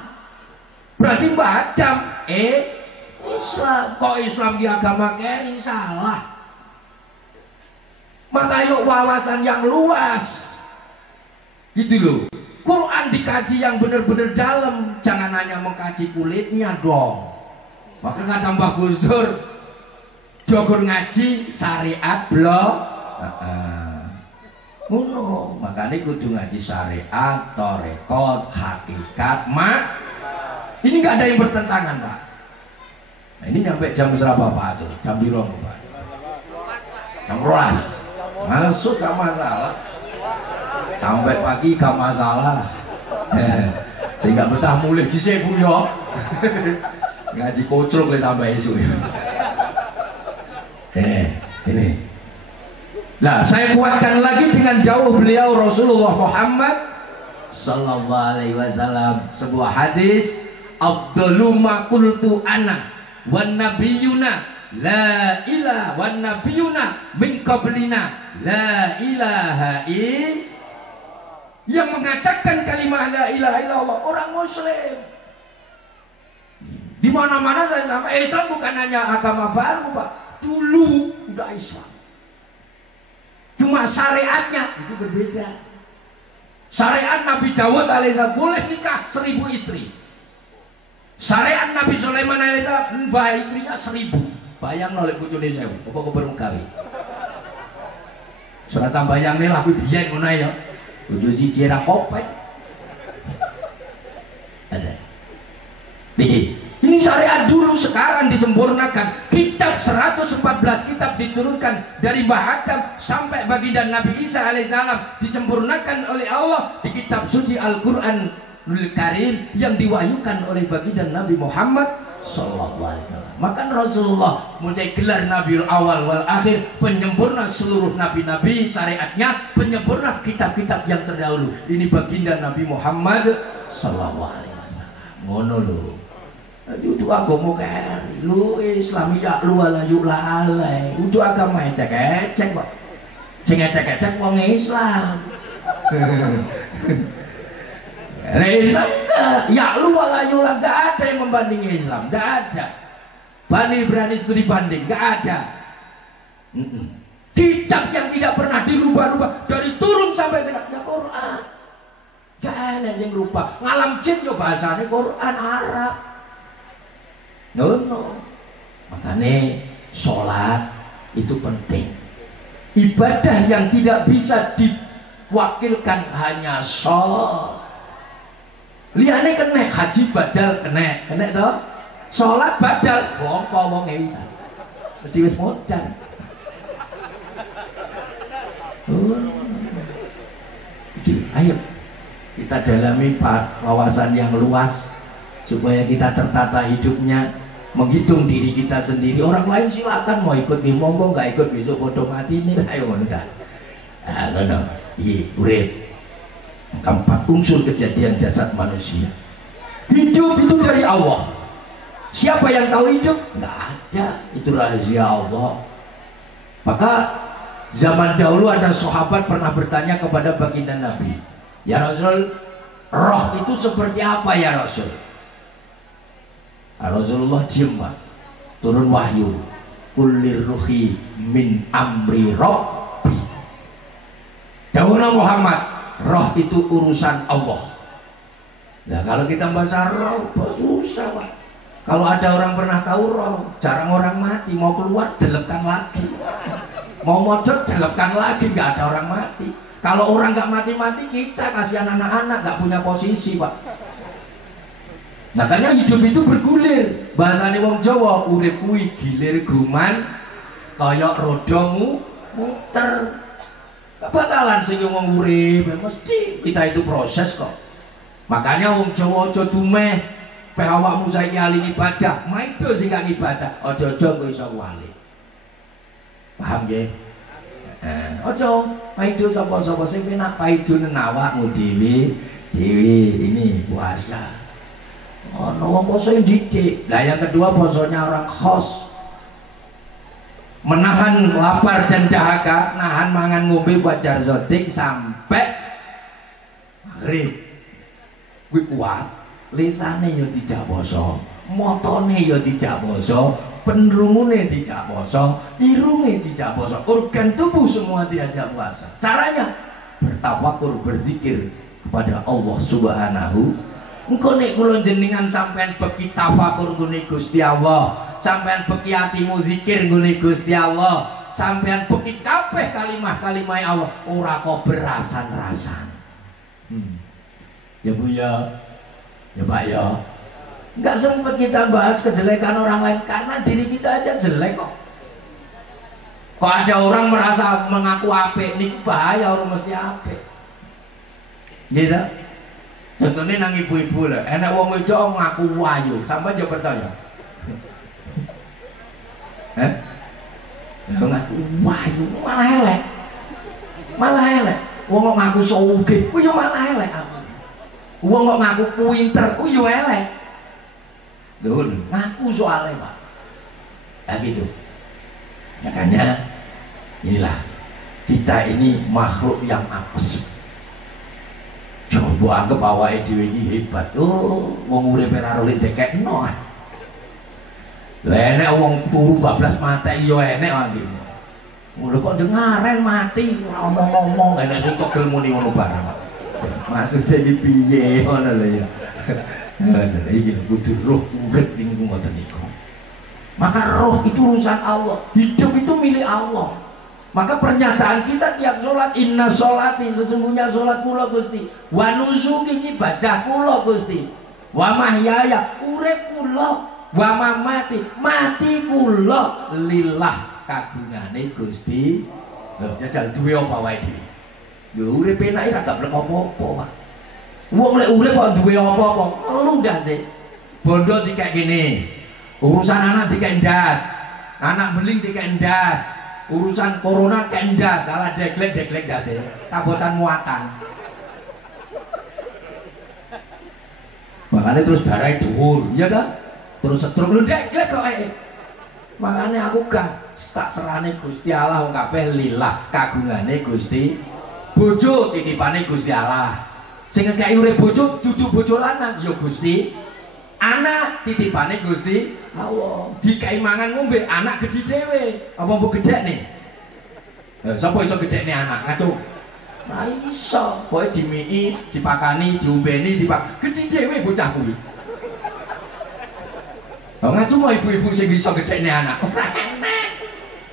Berarti Mbah Adam Islam. Kok Islam di agama keri, salah. Maka yuk wawasan yang luas gitu loh. Quran dikaji yang benar-benar dalam, jangan hanya mengkaji kulitnya dong. Maka nggak tambah Gus Dur jogur ngaji syariat blok. Makanya kudu ngaji syariat, torekot, hakikat, ini nggak ada yang bertentangan Pak. Nah, ini nyampe jam berapa Pak tuh? Jam birong Pak. Jam 12. Masuk gak masalah. Sampai pagi gak masalah. Sehingga betah mulai di sebu yo. Ngaji kocrok le tambah isu. Ini. Nah, saya kuatkan lagi dengan jauh beliau Rasulullah Muhammad sallallahu alaihi wasallam, sebuah hadis, afdalu ma qultu ana wan nabiyuna la ilaha wan nabiyuna min qablina la ilaha il, yang mengatakan kalimat la ilaha illallah orang muslim. Di mana-mana saya sama Islam bukan hanya agama baru Pak, dulu udah Islam, cuma syariatnya itu berbeda. Syariat Nabi Dawud alaihissalam boleh nikah 1000 istri. Syariat Nabi Sulaiman alaihissalam mbah istrinya 1000. Bayang oleh bojone 1000. Apa kok baru gawe? Serata bayang nih lah biyen ngono ya. Bojo siji ra kopet. Ada. Niki, ini syariat dulu, sekarang disempurnakan. Kitab 114 kitab diturunkan dari Mbah Adam sampai baginda Nabi Isa alaihissalam disempurnakan oleh Allah di kitab suci Al-Qur'an Karim yang diwahyukan oleh baginda Nabi Muhammad sallallahu alaihi wasallam. Maka Rasulullah mulai gelar Nabiul Awal wal Akhir, penyempurna seluruh nabi-nabi syariatnya, penyempurna kitab-kitab yang terdahulu. Ini baginda Nabi Muhammad sallallahu alaihi wasallam. Ngono lho. Udu agama keri lu Islam ya lu ala yuk la alai. Udu agama ecek-ecek kok. Sing ecek-ecek wong Islam. Islam ya lu ala yuk la, enggak ada yang membandingi Islam, enggak ada. Bani berani studi banding, enggak ada. Kitab yang tidak pernah dirubah-rubah dari turun sampai sekarang ya Quran. Enggak ada yang rubah. Ngalam jin yo bahasane Quran Arab. No. Makanya sholat itu penting. Ibadah yang tidak bisa diwakilkan hanya sholat. Liane kena haji badal kena toh. Sholat badal wong bisa. Mesti wis modal. Ayo kita dalami wawasan yang luas supaya kita tertata hidupnya, menghitung diri kita sendiri. Orang lain silakan mau ikut di monggo, nggak ikut besok bodoh mati nih. Ayo enggak. Ngono. Iki urip. Keempat unsur kejadian jasad manusia. Hidup itu dari Allah. Siapa yang tahu hidup? Nggak ada. Itu rahasia Allah. Maka zaman dahulu ada sahabat pernah bertanya kepada baginda Nabi, ya Rasul, roh itu seperti apa ya Rasul? Rasulullah diem Pak. Turun wahyu, kulir ruhi min amri rabbi. Dawuhna Muhammad, roh itu urusan Allah. Nah kalau kita bahasa roh susah Pak. Kalau ada orang pernah tahu roh, jarang orang mati, mau keluar delepkan lagi, mau mojok delepkan lagi, nggak ada orang mati. Kalau orang nggak mati-mati, kita kasihan anak-anak nggak punya posisi Pak. Nah karena hidup itu bergulir. Bahasane wong Jawa, urip kuwi gilir guman kaya rodamu muter. Gak bakalan sing ngomong urip, mesti kita itu proses kok. Makanya wong Jawa aja dumeh pe awakmu saiki ahli ibadah, maido sing gak ibadah, aja-aja kowe iso wali. Paham nggih? Aja maido sapa-sapa sing penak paidone awakmu dhewe ini puasa. Ono wong poso didik. Nah yang kedua posonya orang khos, menahan lapar dan dahaga, nahan mangan ngombe wajar zotik sampai maghrib. Kuwi kuat, lisane yo tidak poso, motone yo tidak poso, penrungune tidak poso, irunge tidak poso, organ tubuh semua diajak puasa. Caranya bertawakur, berzikir kepada Allah Subhanahu. Engko nek kula jenengan sampean beki tafakur nggone Gusti Allah, sampean beki atimu zikir nggone Gusti Allah, sampean beki kabeh kalimah-kalimah Allah, ora kok berasan-rasan. Ya Bu ya. Ya Pak ya. Enggak sempat kita bahas kejelekan orang lain karena diri kita aja jelek kok. Kok ada orang merasa mengaku apik, ini bahaya, orang mesti apik. Gitu. Contohnya nang ibu-ibu lah, enak wong wedok ngaku wayu, sampai aja percaya. Ngaku wayu, malah elek. Wong kok ngaku sugih, ku yo malah elek aku. Wong kok ngaku pinter, ku yo elek. Lho, ngaku soalnya Pak. Nah gitu. Makanya inilah kita ini makhluk yang apes. Coba anggap awake dhewe iki hebat. Oh, wong uripe ora oleh dekekno. Lah enek wong turu bablas mati yo enek wae. Lho kok dengaren mati ora omong-omong enek sing kok muni ngono barang. Maksudnya iki piye ngono lho ya. Ngono iki kudu roh urip ning ngoten niku. Maka roh itu urusan Allah, hidup itu milik Allah. Maka pernyataan kita tiap sholat, inna sholati, sesungguhnya sholat kula Gusti, wa nusuki, ibadah kula Gusti, wa mahyaya, urip kula, wa mamati, mati kula, lillah kagungane Gusti. Jajal duwe apa wae dhewe. Yo urip enake ra gak blek apa-apa, Pak. Wong lek urip kok duwe apa-apa, ludah sih. Bondo dikek gini, urusan anak dikek ndas, anak beling dikek ndas. Urusan corona kendas, salah deglek das ya, tabotan muatan. makanya terus darahnya dhuwur ya kan terus setruk lu dek kok makanya aku gak tak serane Gusti Allah wong kabeh lillah kagungane Gusti bojo titipane Gusti Allah sing ngekeki urip bojo cucu bojo lanang ya Gusti anak titipane Gusti Allah dikai mangan ngombe anak gedhi dhewe apa mbok gedhekne sapa iso gedhekne anak ngaco ra iso kowe dimiki dipakani diombeni gedhi dhewe bocah kuwi ngaco mau ibu-ibu sing iso gedhekne anak ora enak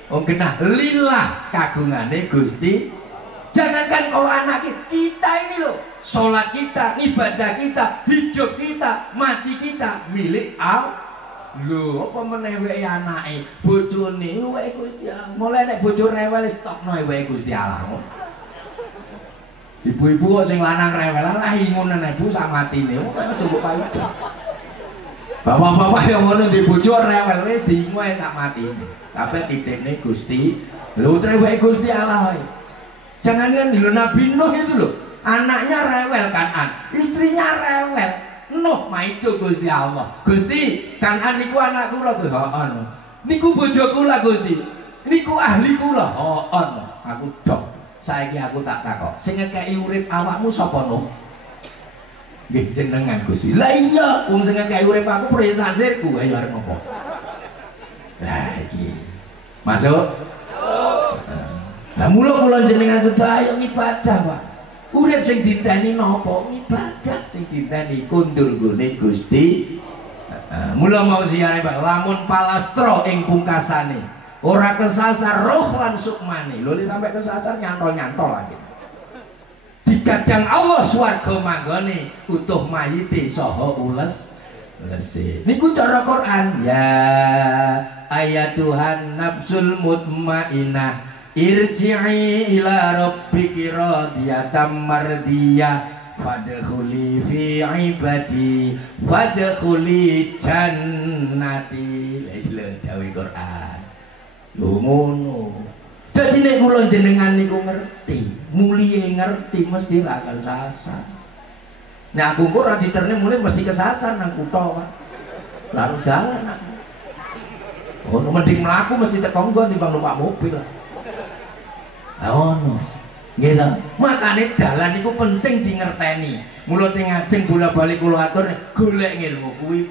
wong genah lillah kagungane Gusti jangankan kalau anak kita ini loh sholat kita, ibadah kita, hidup kita, mati kita milik Allah lho apa meneh wae anake bojone wae Gusti Allah mulai nek bojo rewel stokno wae Gusti Allah ibu-ibu kok sing lanang rewelan lah ingunen ibu sak matine kok coba paida bapak-bapak yang ngono di bojo rewel wis diingu ae sak matine tapi titipne Gusti lho wae Gusti Allah jangan kan lho Nabi Nuh itu loh anaknya rewel Kanan istrinya rewel Nuh maido Gusti Allah Gusti Kanan niku anak kula Gusti ono niku bojo kula Gusti niku ahli kula ono aku dok saiki aku tak takok sing ngekeki urip awakmu sapa Nuh nggih jenengan Gusti lah iya wong sing ngekeki urip aku presasirku ayo arep ngopo lah iki masuk lah mula kula jenengan sedaya ibadah Pak urip sing diteni napa ibadah sing diteni kundur nggone Gusti mula mau ziarah Pak lamun palastra ing pungkasane ora kesasar roh lan sukmane lho sampai kesasar nyantol-nyantol lagi digadang Allah swarga manggone utuh mayite saha ules lesi niku cara Quran ya ayatuhan nafsul mutmainnah irji'i ila rabbiki radiyatan mardiyah fadkhuli fi ibadi fadkhuli jannati lha dawuh Quran lho ngono dadi nek kula jenengan niku ngerti mulie ngerti mesti ra akan sasar nek aku kok ora diterne mulai mesti kesasar nang kutha lalu jalan aku mending mlaku mesti teko nggon timbang numpak mobil ono nggih ta makane dalan iku penting di ngerteni mula teng ngajeng bola-bali kula atur golek ilmu kuwi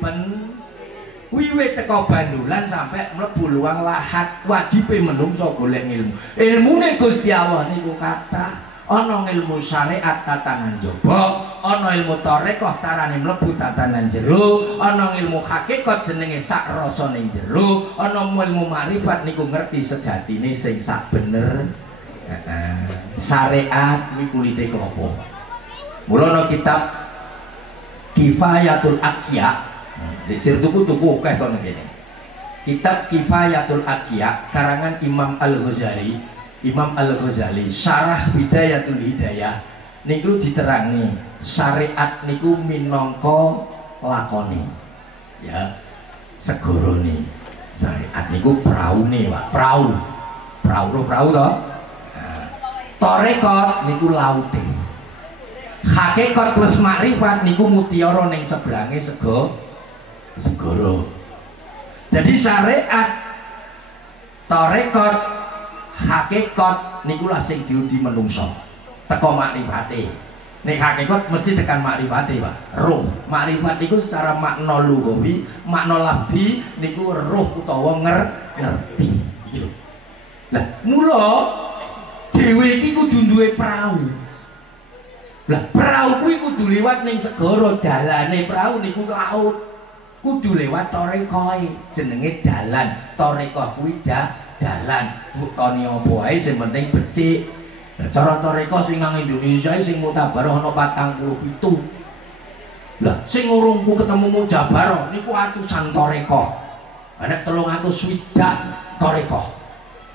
wiwit teko bandulan sampai mlebu luang lahat wajibe menungso golek ilmu ilmune Gusti Allah niku kathah ana ilmu syariat tatanan jaba ana ilmu tarekah tarane mlebu tatanan jero ana ilmu hakikat jenenge sak rasa ning jero ana ilmu marifat niku ngerti sejatine sing sak bener syariat kuwi kulite klopo mula ana kitab Kifayatul Aqya sir tuku-tuku akeh kok ngene kitab Kifayatul Aqya karangan Imam Al-Ghazali syarah Bidayatul Hidayah niku diterangi syariat niku minangka lakone ya segorone syariat niku praune Pak prau to tarekat niku laute hakikat plus makrifat niku mutiara ning seberange segara jadi syariat tarekat hakikat niku lah sing diundi menungso teko makrifate nek hakikat mesti tekan makrifate Pak roh makrifat niku secara makna lughawi makna lafzi niku roh utawa ngerti iki lho lah mula dhewe iki kudu duwe prau lah prau kuwi kudu liwat ning segara dalane prau niku laut kudu lewat tarekah jenenge dalan tarekah kuwi dalan bukane apa ae sing penting becik cara tarekah sing nang Indonesia sing mutabarah ana 47 lah sing urungku ketemu mujabarah niku atusan tarekah ana 300 tarekah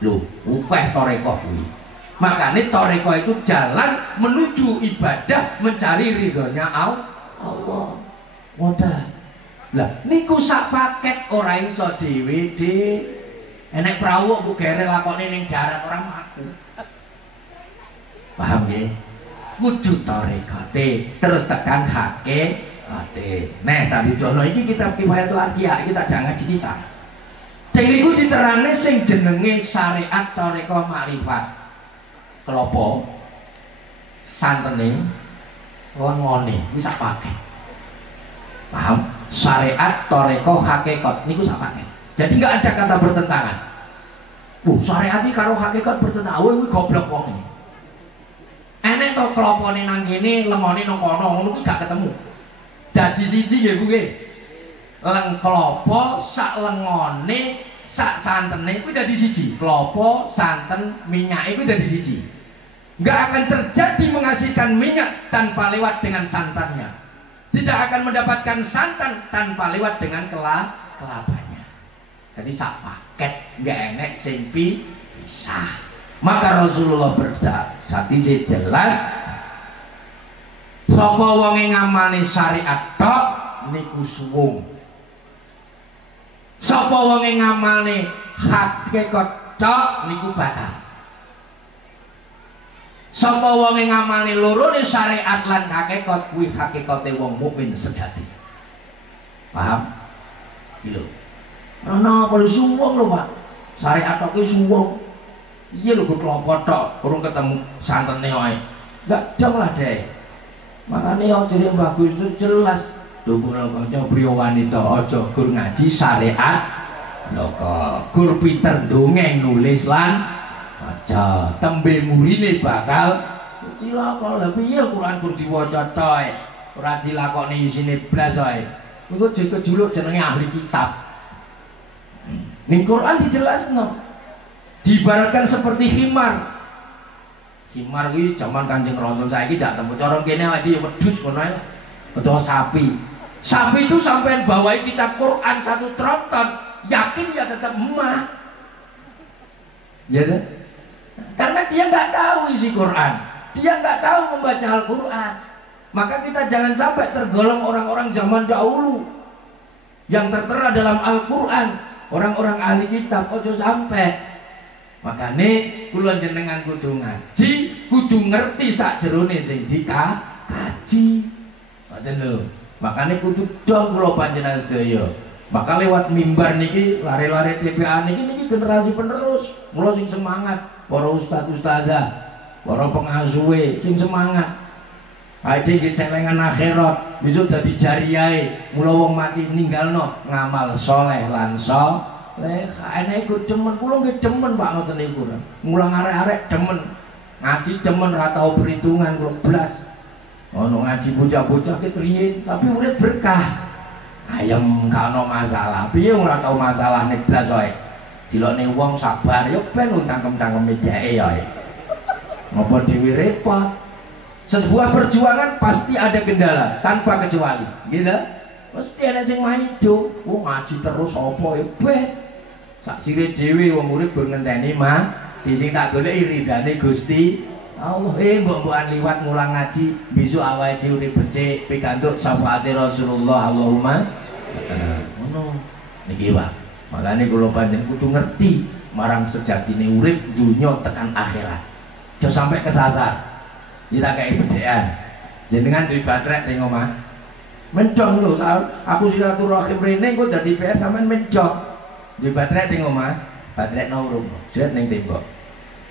lho akeh tarekah kuwi makanya tarekah itu jalan menuju ibadah mencari ridhonya Allah ngoten lah niku sak paket ora iso dhewe enek prawu kok gere lakone ning darat ora mampu paham nggih kudu tarekate terus tekan batin. Nah, tadi jono iki kitab Kifayatul Atqiya kita jangan ngaji kita. Diriku diterangne sing jenenge syariat thariqah makrifat. Kelopo santene lengone iki sak paket. Paham? Syariat thariqah hakikat niku sak paket. Jadi enggak ada kata bertentangan. Syariat iki karo hakikat bertentangan. Kuwi goblok wong iki. Enek to kelopone nang kene, lengone nang kono, ngono kuwi gak ketemu. Dadi siji nggih Bu nggih. Leng klopo sak lengone sak santene kuwi dadi siji. Klopo, santen, minyak itu dadi siji. Nggak akan terjadi menghasilkan minyak tanpa lewat dengan santannya. Tidak akan mendapatkan santan tanpa lewat dengan kelapanya. Jadi sak paket nggak enek sing pisah. Maka Rasulullah bersati jelas sapa wonge ngamani syariat tok niku suwung. Sapa wonge ngamane hakikat tok niku batal. Sapa wonge ngamane lorone syariat lan hakikat kuwi hakikate wong mukmin sejati. Paham? Iki lho. Ana kok suwung lho, Pak. Syariat tok ki suwung. Iya lho kok klopo tok, kurang ketemu santene wae. Enggak dong lah deh. Makane yang jadi bagus itu jelas. Dukung kanca priya wanita aja gur ngaji syariat loko gur pinter dongeng nulis lan maca tembe murine bakal cilaka lha piye Quran gur diwaca tok ora dilakoni isine blas wae engko kejuluk jenenge ahli kitab ning Quran dijelasno diibaratkan seperti khimar iki zaman Kanjeng Rasul saiki ndak temu cara kene iki wedhus ngono ae utawa sapi itu sampai bawain kitab Quran 1 tronton yakin ya tetap emah ya deh? Karena dia nggak tahu isi Quran, dia nggak tahu membaca Al-Quran. Maka kita jangan sampai tergolong orang-orang zaman dahulu yang tertera dalam Al-Quran, orang-orang ahli kitab. Ojo sampai. Makanya kula jenengan kudu ngaji, kudu ngerti sak jerone sing dikaji. Ngoten lho. Makanya kudu dong kula panjenengan sedaya. Maka lewat mimbar niki lari-lari TPA niki generasi penerus. Mula sing semangat para ustaz-ustazah, para pengasuhe sing semangat. Ade nggih celengan akhirat, besok dadi jariyahe. Mula wong mati ninggalno ngamal saleh lan saleh. Enek iku demen kula nggih demen Pak ngoten niku. Mulang arek-arek demen. Ngaji demen ra tau perhitungan kula blas. Ono ngaji bocah-bocah ki riyin tapi urip berkah. Ayem gak ono masalah. Piye ora tau masalah nek blas wae. Dilokne wong sabar ya ben cangkem-cangkeme dheke ya. Ngopo dhewe repot. Sebuah perjuangan pasti ada kendala tanpa kecuali. Gitu. Mesti ana sing maido. Wong ngaji terus apa ya ben. Sak sire dhewe wong urip gur ngenteni mah. Sing tak goleki ridane Gusti Allah. Mbok-mbokan liwat mulang ngaji besok awake dhewe urip becik pikantuk syafaate Rasulullah Allahumma ngono niki Pak. Makane kula panjenengan kudu ngerti marang sejatine urip dunya tekan akhirat. Aja sampai kesasar. Kita kayak bedean. Jenengan duwe baterai ning omah. Mencong lho, aku silaturahim rene engko dadi PS sampean mencong. Duwe baterai ning omah, baterai urung. Jet ning tembok.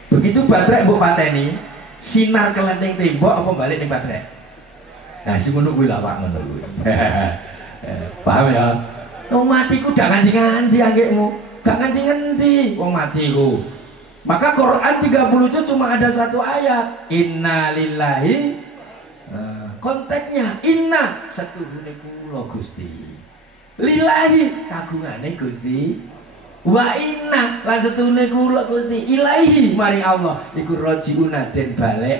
Begitu baterai mbok pateni, sinar kelenteng tembok apa balik ning baterai. Nah, sing ngono kuwi lah Pak ngono kuwi. Paham ya? Wong mati ku gak nganti-nganti anggekmu. Gak nganti-nganti wong mati ku. Maka Quran 30 itu cuma ada satu ayat. Inna lillahi. Konteksnya inna setuhune kula Gusti. Lillahi kagungane Gusti. Wa inna lan setuhune kula Gusti ilaihi maring Allah iku rajiuna den balik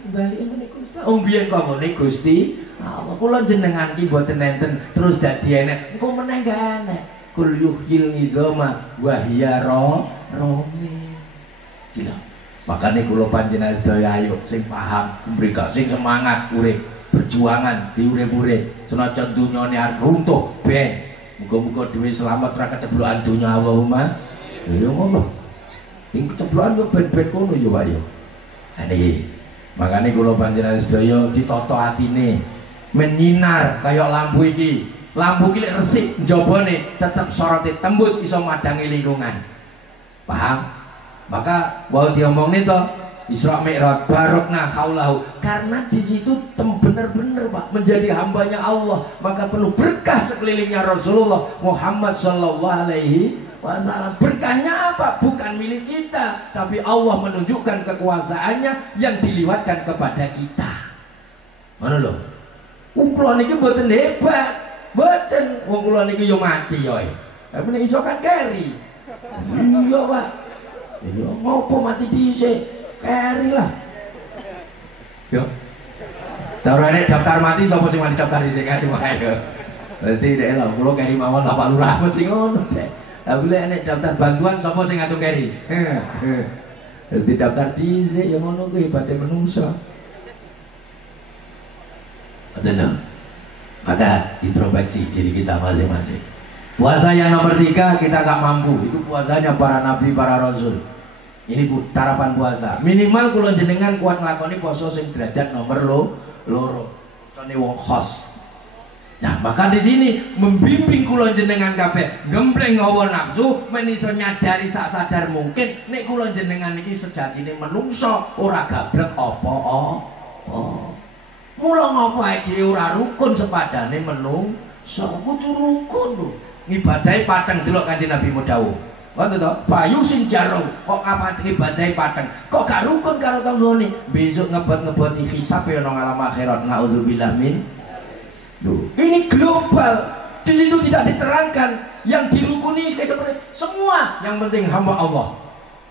kembali niku biyen kok ngene Gusti Allah kula jenengan ki mboten enten terus dadi enek engko meneh gak enek kul yuhyil idama wa hiya rami gila. Makane kula panjenengan sedaya ayo sing paham mriko sing semangat urip perjuangan diurip-urip senajan dunyane arep runtuh ben muga-muga dhewe selamat ora keceblokan dunya Allahumma ya ngono sing keceblokan yo ben-ben kono yo Pak yo. Niki makane kula panjenengan sedaya ditata atine menyinar kayak lampu iki. Lampu iki resik njabane tetep sorotnya tembus iso madangi lingkungan. Paham? Maka wau diomongne to Isra Mi'raj barokna haulahu, karena di situ benar-benar Pak menjadi hambanya Allah, maka penuh berkah sekelilingnya Rasulullah Muhammad sallallahu alaihi wasallam. Berkahnya apa? Bukan milik kita, tapi Allah menunjukkan kekuasaannya yang diliwatkan kepada kita. Mana lho? Kula niki mboten hebat, mboten. Wong kula niki yo mati yo. Tapi nek iso kan keri. Iya Pak. Iya ngopo mati dhisik? Keri lah. Yo. Carane daftar mati sapa sing mati daftar dhisik kan cuma ayo. Dadi nek lho kula keri mawon Pak Lurah mesti ngono. Lah boleh nek daftar bantuan sapa sing ngatur keri? Dadi daftar dhisik ya ngono kuwi hebate menungso. Betul. Maka introspeksi diri kita masing-masing. Puasa yang nomor 3 kita nggak mampu, itu puasanya para nabi, para rasul. Ini tarapan puasa. Minimal kula jenengan kuat nglakoni poso sing derajat nomor loro. Sone wong khos. Nah, maka di sini membimbing kula jenengan kabeh gembleng hawa nafsu, men iso nyadari sak sadar mungkin nek kula jenengan iki sejatine menungso ora gablek apa-apa. Mula ngapa dhewe ora rukun sepadane menungso, kudu rukun lho. Ngibadahi pateng delok Kanjeng Nabi Dawuh. Ngoten to, payu sing jaro kok apa ibadahi pateng. Kok gak rukun karo tanggane? Besok ngebot-ngeboti hisab ya nang alam akhirat. Naudzubillah min. Duh, ini global. Di situ tidak diterangkan yang dirukuni seperti semua. Yang penting hamba Allah.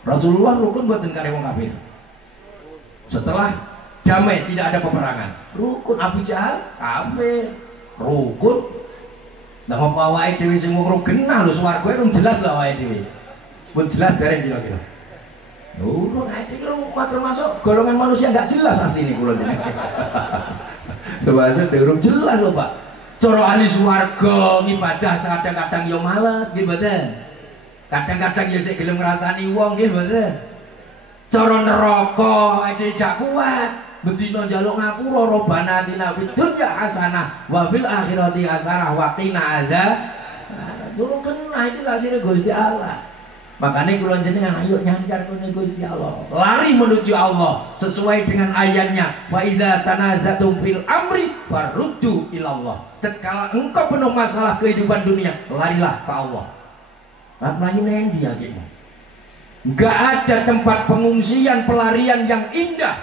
Rasulullah rukun buatan kare wong kafir. Setelah damai tidak ada peperangan. Rukun Abu Jahal kafir. Rukun. Nah apa awake dhewe sing mung genah lho swarga itu jelas lho awake dhewe. Pun jelas dereng kira-kira. Lho awake dhewe termasuk golongan manusia enggak jelas asline kula jenengan. Sebab durung jelas lho Pak. Cara ahli swarga ngibadah kadang-kadang yo males nggih mboten. Kadang-kadang ya sik gelem ngrasani wong nggih mboten. Cara neraka awake gak kuat. Bedino njaluk ngapura robana atina fid dunya hasanah wa fil akhirati hasanah wa qina adzab. Durung kena iki kasire Gusti Allah. Makanya kula jenengan ayo nyandar kene Gusti Allah. Lari menuju Allah sesuai dengan ayatnya. Wa idza tanazatum fil amri faruddu ilallah. Tatkala engkau penuh masalah kehidupan dunia, larilah ke Allah. Mlayu nang ndi akemu? Enggak ada tempat pengungsian pelarian yang indah,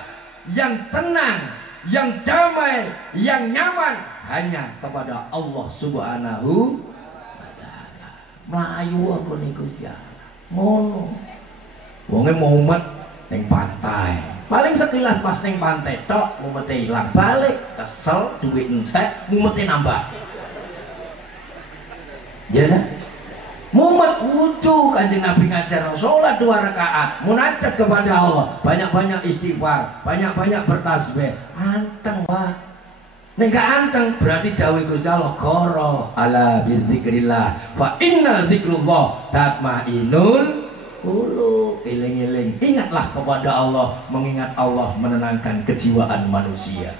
yang tenang, yang damai, yang nyaman hanya kepada Allah Subhanahu wa taala. Mlayu aku ning Gusti Allah. Ngono. Wonge mumet ning pantai. Paling sekilas pas ning pantai tok mumete ilang, balik kesel duit entek, mumete nambah. Ya dah. Mumet wudu Kanjeng Nabi ngajar sholat 2 rakaat munajat kepada Allah, banyak-banyak istighfar, banyak-banyak bertasbih. Anteng Pak. Nek gak anteng berarti dawuh Gusti Allah qara ala bizikrillah fa inna zikrullah tatmainul qulub. Eling-eling ingatlah kepada Allah, mengingat Allah menenangkan kejiwaan manusia.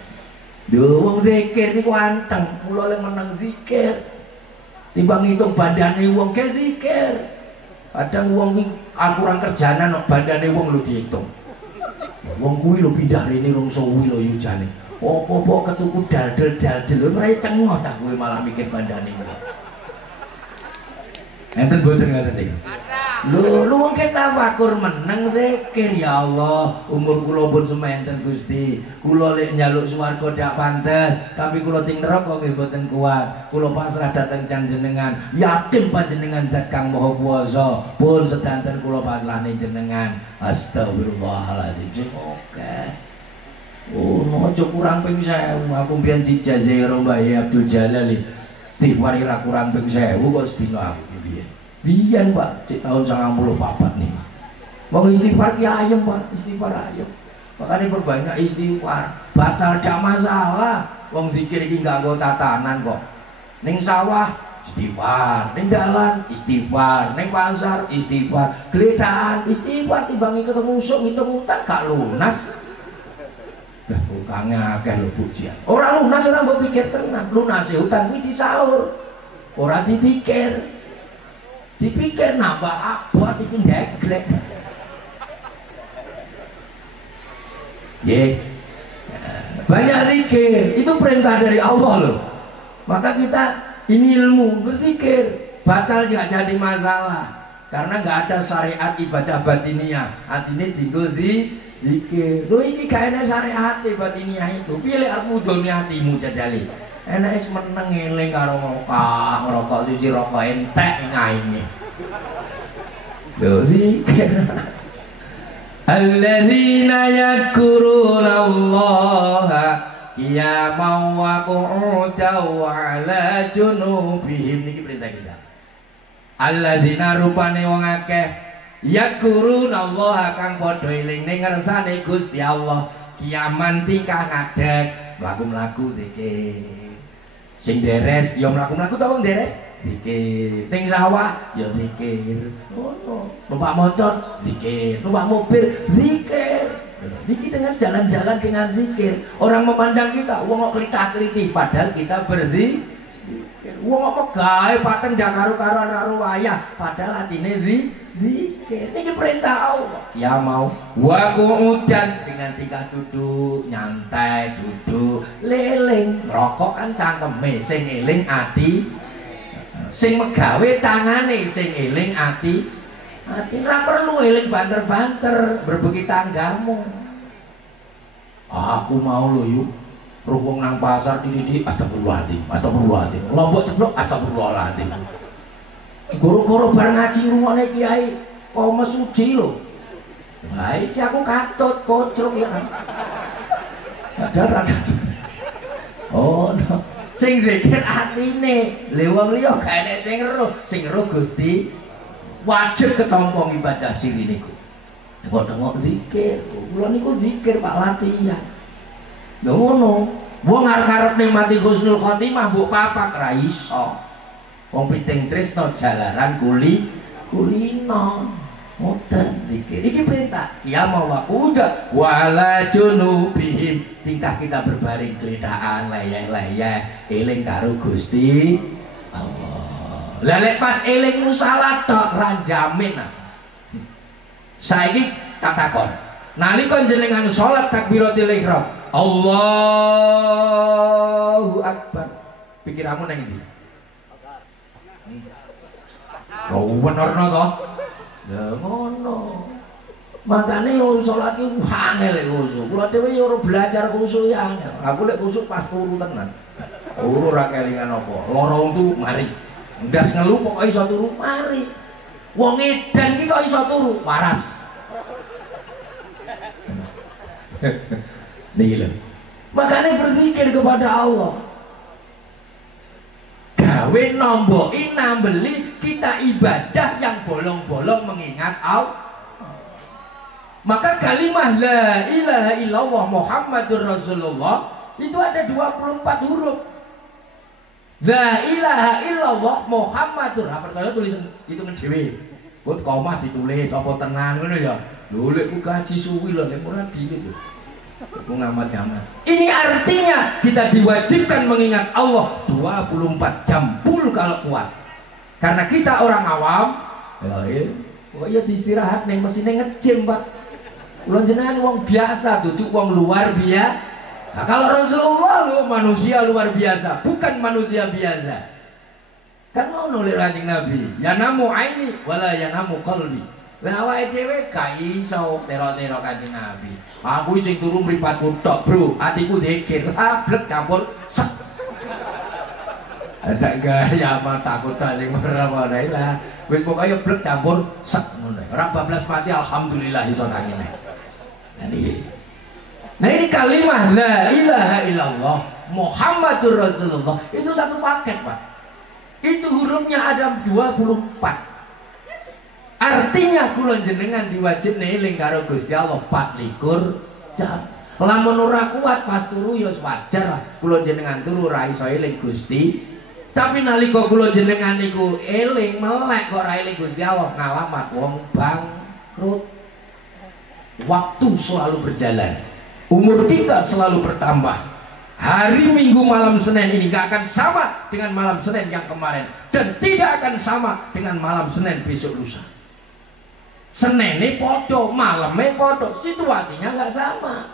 Duh wong zikir niku anteng, kula lek meneng zikir timbang ngitung bandane wong ke zikir. Kadang wong iki kurang kerjana nok bandane wong lu dihitung. Wong kuwi lho pindah rene rong suwi lho yujane. Opo-opo ketuku daldel-daldel lho mrene cengoh cah kowe malah mikir bandane. Enten boten ngoten iki. Lho wong tafakur meneng zikir ya Allah. Umur kula pun sementen Gusti. Kula lek njaluk swarga dak pantes, tapi kula ting neraka nggih boten kuat. Kula pasrah dhateng jenengan. Yakin panjenengan zat kang maha kuwasa. Pun sedanten kula pasrahne jenengan. Astagfirullahaladzim. Oke. Oh, aja kurang ping 1000. Aku mbiyen dijajahi karo Mbah Abdul Jalal. Istighfar ra kurang ping 1000 kok sedina aku. Biyen Pak, cek tahun 94 nih. Mau istighfar ki ayem Pak, istighfar ayem. Makanya perbanyak istighfar, batal gak masalah. Wong zikir iki gak nggo tatanan kok. Ning sawah istighfar, ning dalan istighfar, ning pasar istighfar, gledahan istighfar, timbangi ketemu usuk ngitung utang gak lunas. Lah utangnya akeh lho pujian. Ora lunas ora mbok pikir tenan. Lunase utang kuwi disaur. Ora dipikir. Dipikir nambah abot iki ndeglek. Nggih. Banyak zikir, itu perintah dari Allah loh. Maka kita ini ilmu berzikir, batal gak jadi masalah. Karena nggak ada syariat ibadah batiniah. Artinya tinggal zikir. Loh ini gak ada syariat batiniah itu. Pilih aku dunia hatimu jajali. Enak es meneng ngeling karo ngerokok suci rokok entek ngaine. Loh zikir. Alladzina yadhkuruna Allaha qiyaman wa qu'udan wa 'ala junubihim. Niki perintah kita. Alladzina rupane wong akeh yadhkuruna Allaha kang padha eling ning ngersane Gusti Allah qiyaman tingkah ngadeg mlaku-mlaku zikir. Sing deres ya mlaku-mlaku ta wong deres zikir, ning sawah ya zikir, ngono. Numpak motor zikir, numpak mobil zikir. Niki dengan jalan-jalan dengan zikir. Orang memandang kita, wong kok klitah-klitih padahal kita berzikir. Wong kok gawe paten ndak karo-karoan karo wayah padahal atine zikir. Niki perintah Allah. Ya mau wa qu'udan dengan tingkah duduk nyantai, duduk leling. Rokok kan cangkeme, sing eling ati. Sing megawe tangane, sing eling ati. Ati ora perlu eling banter-banter berbagi tanggamu. Aku mau lho yuk. Roh wong nang pasar di astagfirullahaladzim, astagfirullahaladzim. Lombok ceplok astagfirullahaladzim. Guru-guru bareng ngaji rungokne kiai, kok mesuci lho. Lah iki aku katut kocruk ya. Ada rada. Oh, no. Sing zikir atine, lha wong liya gak enek sing roh Gusti. Wajib ketompo ibadah siri niku. Tengok-tengok zikir. Kula niku zikir Pak latihan. Lha ngono. Wong arep-arep nikmati husnul khotimah mbok papak ra iso. Wong piting tresno jalaran kulino. Ngoten zikir. Iki perintah. Ya mau udah wala junubihim. Tingkah kita berbaring kelidaan leyeh-leyeh eling karo Gusti Allah. Lah lek pas eling musalah tok ra jamin. Saiki tak takon. Nalika jenengan salat takbiratul ihram, Allahu Akbar. Pikiranmu nang ndi? Oh, benerno to? Lah ngono. Makane wong salat iki angel khusuk. Kula dhewe yo ora belajar khusuk ya angel. Aku lek khusuk pas turu tenan. Turu ora kelingan apa. Lorong tu mari. Ndas ngelu kok iso turu mari. Wong edan iki kok iso turu waras. Niki lho. Makane berzikir kepada Allah. Gawe nomboki nambeli kita ibadah yang bolong-bolong mengingat Allah. Maka kalimah la ilaha illallah Muhammadur Rasulullah itu ada 24 huruf. La ilaha illallah Muhammadur. Ha percaya tulisan hitungan dhewe. Kok komah ditulis apa tenan ngono ya. Lho lek ku kaji suwi lho nek ora dikit lho. Ku ngamat-ngamat. Ini artinya kita diwajibkan mengingat Allah 24 jam full kalau kuat. Karena kita orang awam, ya istirahat ning mesine ngejim, Pak. Kula jenengan wong biasa, duduk wong luar biasa. Nah, kalau Rasulullah lu manusia luar biasa, bukan manusia biasa. Kan mau nulis kanjeng Nabi, ya namu aini wala ya namu qalbi. Lah awake dhewe gak iso tero-tero kanjeng Nabi. Aku sing turu mripatku tok, Bro. Atiku zikir, blek campur sek. Ada gaya mataku tak sing merem lah. Wis pokoke blek campur sek ngono. Ora bablas mati alhamdulillah iso tangine. Nah ini kalimah la ilaha illallah Muhammadur Rasulullah itu satu paket, Pak. Itu hurufnya ada 24. Artinya kula jenengan diwajibne eling karo Gusti Allah 24 jam. Lamun ora kuat pas turu ya wajar lah. Kula jenengan turu ra iso eling Gusti. Tapi nalika kula jenengan niku eling melek kok ra eling Gusti Allah ngalamat wong bangkrut. Waktu selalu berjalan. Umur kita selalu bertambah. Hari Minggu malam Senin ini gak akan sama dengan malam Senin yang kemarin, dan tidak akan sama dengan malam Senin besok lusa. Senin ini podo, malamnya podo, situasinya gak sama.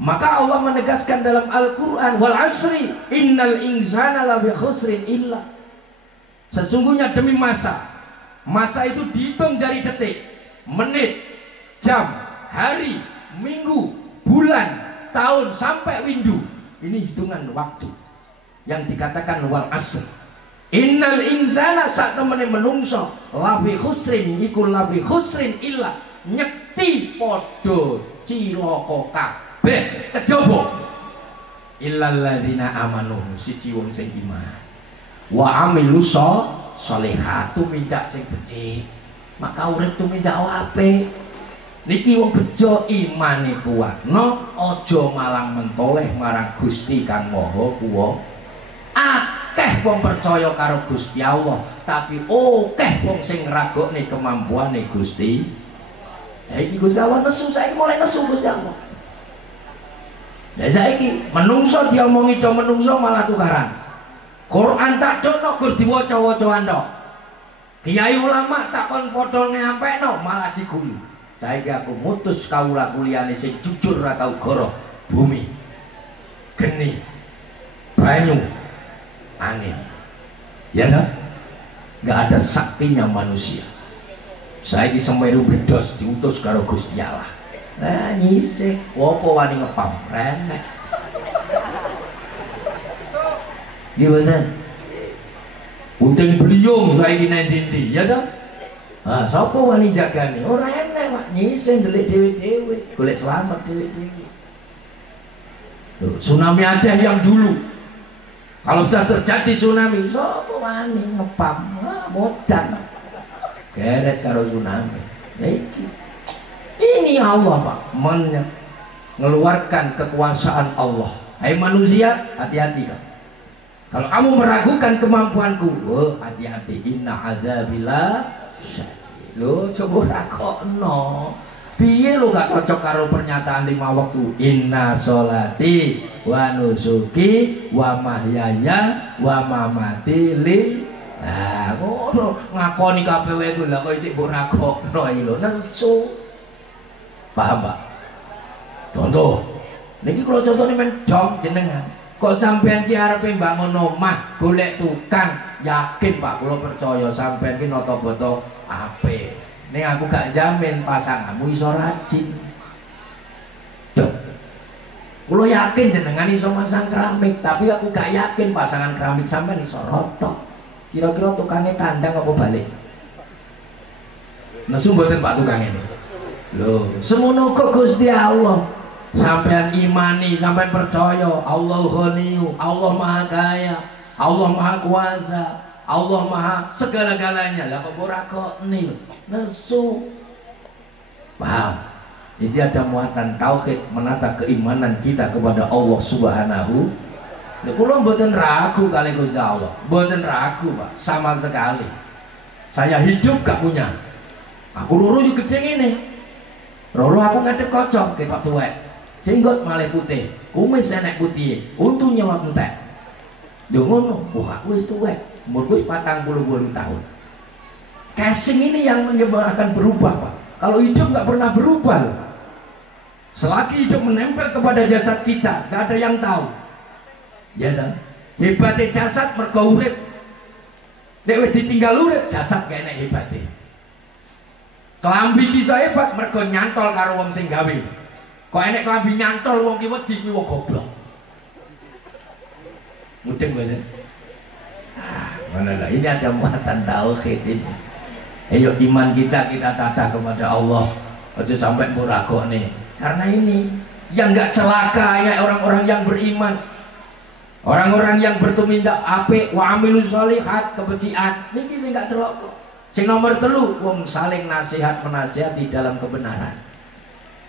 Maka Allah menegaskan dalam Al-Quran, wal asri innal insana lafi khusrin illa. Sesungguhnya demi masa, masa itu dihitung dari detik, menit, jam, hari, minggu, bulan, tahun sampai windu. Ini hitungan waktu yang dikatakan wal asr. Innal insana saat temen menungso lafi khusrin iku lafi khusrin illa, nyekti podo cilaka kabeh kejaba illal ladzina amanu, siji wong sing iman wa amilus sholihatu, minta sing becik, maka urip tumindak apik. Niki wong bejo imane kuat, no aja malang mentoleh marang Gusti Kang Maha Kuwasa. Akeh wong percaya karo Gusti Allah, tapi akeh wong sing ngragokne kemampuane Gusti. Saiki Gusti Allah nesu, saiki mulai nesu Gusti Allah. Ya saiki menungso diomongi do menungso malah tukaran. Quran tak dono gur diwaca-wacaan tok. Kiai ulama tak kon padha nyampekno malah diguyu. Saiki aku mutus kawula kuliyane sing jujur ra tau goro. Bumi, geni, banyu, angin. Ya kan? Gak ada saktinya manusia. Saiki Semeru bledos diutus karo Gusti Allah. Nah nyisik, wopo wani ngepam, renek. Gimana? Uting beliung saiki nang ndi, ya dah? Ah, sapa wani jagani? Ora enek, Pak. Nyisik ndelik dhewe-dhewe, golek selamat dhewe-dhewe. Tsunami Aceh yang dulu, kalau sudah terjadi tsunami, sapa wani ngepam? Ah, modan. Keret karo tsunami. Ini Allah Pak, mengeluarkan kekuasaan Allah. Hai manusia, hati-hati kan. Kalau kamu meragukan kemampuanku, oh, hati-hati. Inna azabillah syadid. Lo coba rakokno. Piye lo gak cocok karo pernyataan 5 waktu. Inna sholati wa nusuki wa mahyaya wa mamati lil. Nah, ngono ngakoni kabeh kuwi lho kok isih mbok rakokno iki lho, nesu. Paham Pak? Contoh, niki kalau contohnya mendong jenengan, kok sampean ki arepe mbangun omah, golek tukang, yakin Pak, kula percaya sampean ki nata-bata apik. Ning aku gak jamin pasanganmu iso rajin. Duh. Kula yakin jenengan iso masang keramik, tapi aku gak yakin pasangan keramik sampean iso rotok. Kira-kira tukangnya kandang apa balik? Nesu mboten Pak tukang ini. Loh, semono kok Gusti Allah. Sampean imani, sampean percaya Allah Ghaniyu, Allah Maha Kaya, Allah Maha Kuasa, Allah Maha segala-galanya. Lah kok ora kok nih nesu. Paham? Jadi ada muatan tauhid, menata keimanan kita kepada Allah Subhanahu. Lha kula mboten ragu kali Gusti Allah. Mboten ragu, Pak, sama sekali. Saya hidup gak punya. Aku loro yo gede ngene. Roro aku ngadep kocok ketok tuwek. Jenggot malah putih, kumis enek putih, untu nyelot entek. Yo ngono, wah aku wis tuwek, umurku wis 48 tahun. Casing ini yang menyebabkan berubah, Pak. Kalau hidup nggak pernah berubah. Selagi hidup menempel kepada jasad kita, nggak ada yang tahu. Ya kan? Hebatnya jasad mergo urip. Nek wis ditinggal urip, jasad gak enek hebatnya. Kelambi bisa hebat mergo nyantol karo wong sing gawe. Kok enek kelambi nyantol wong ki wedi kuwi wong goblok. Mudeng mboten. Mana lah, ini ada muatan tauhid ini. Ayo iman kita tata kepada Allah. Aja sampai muragok nih. Karena ini yang enggak celaka ya orang-orang yang beriman. Orang-orang yang bertumindak apik wa amilus sholihat, kebajikan. Niki sing enggak celaka. Sing nomor 3, wong saling nasihat menasihati dalam kebenaran.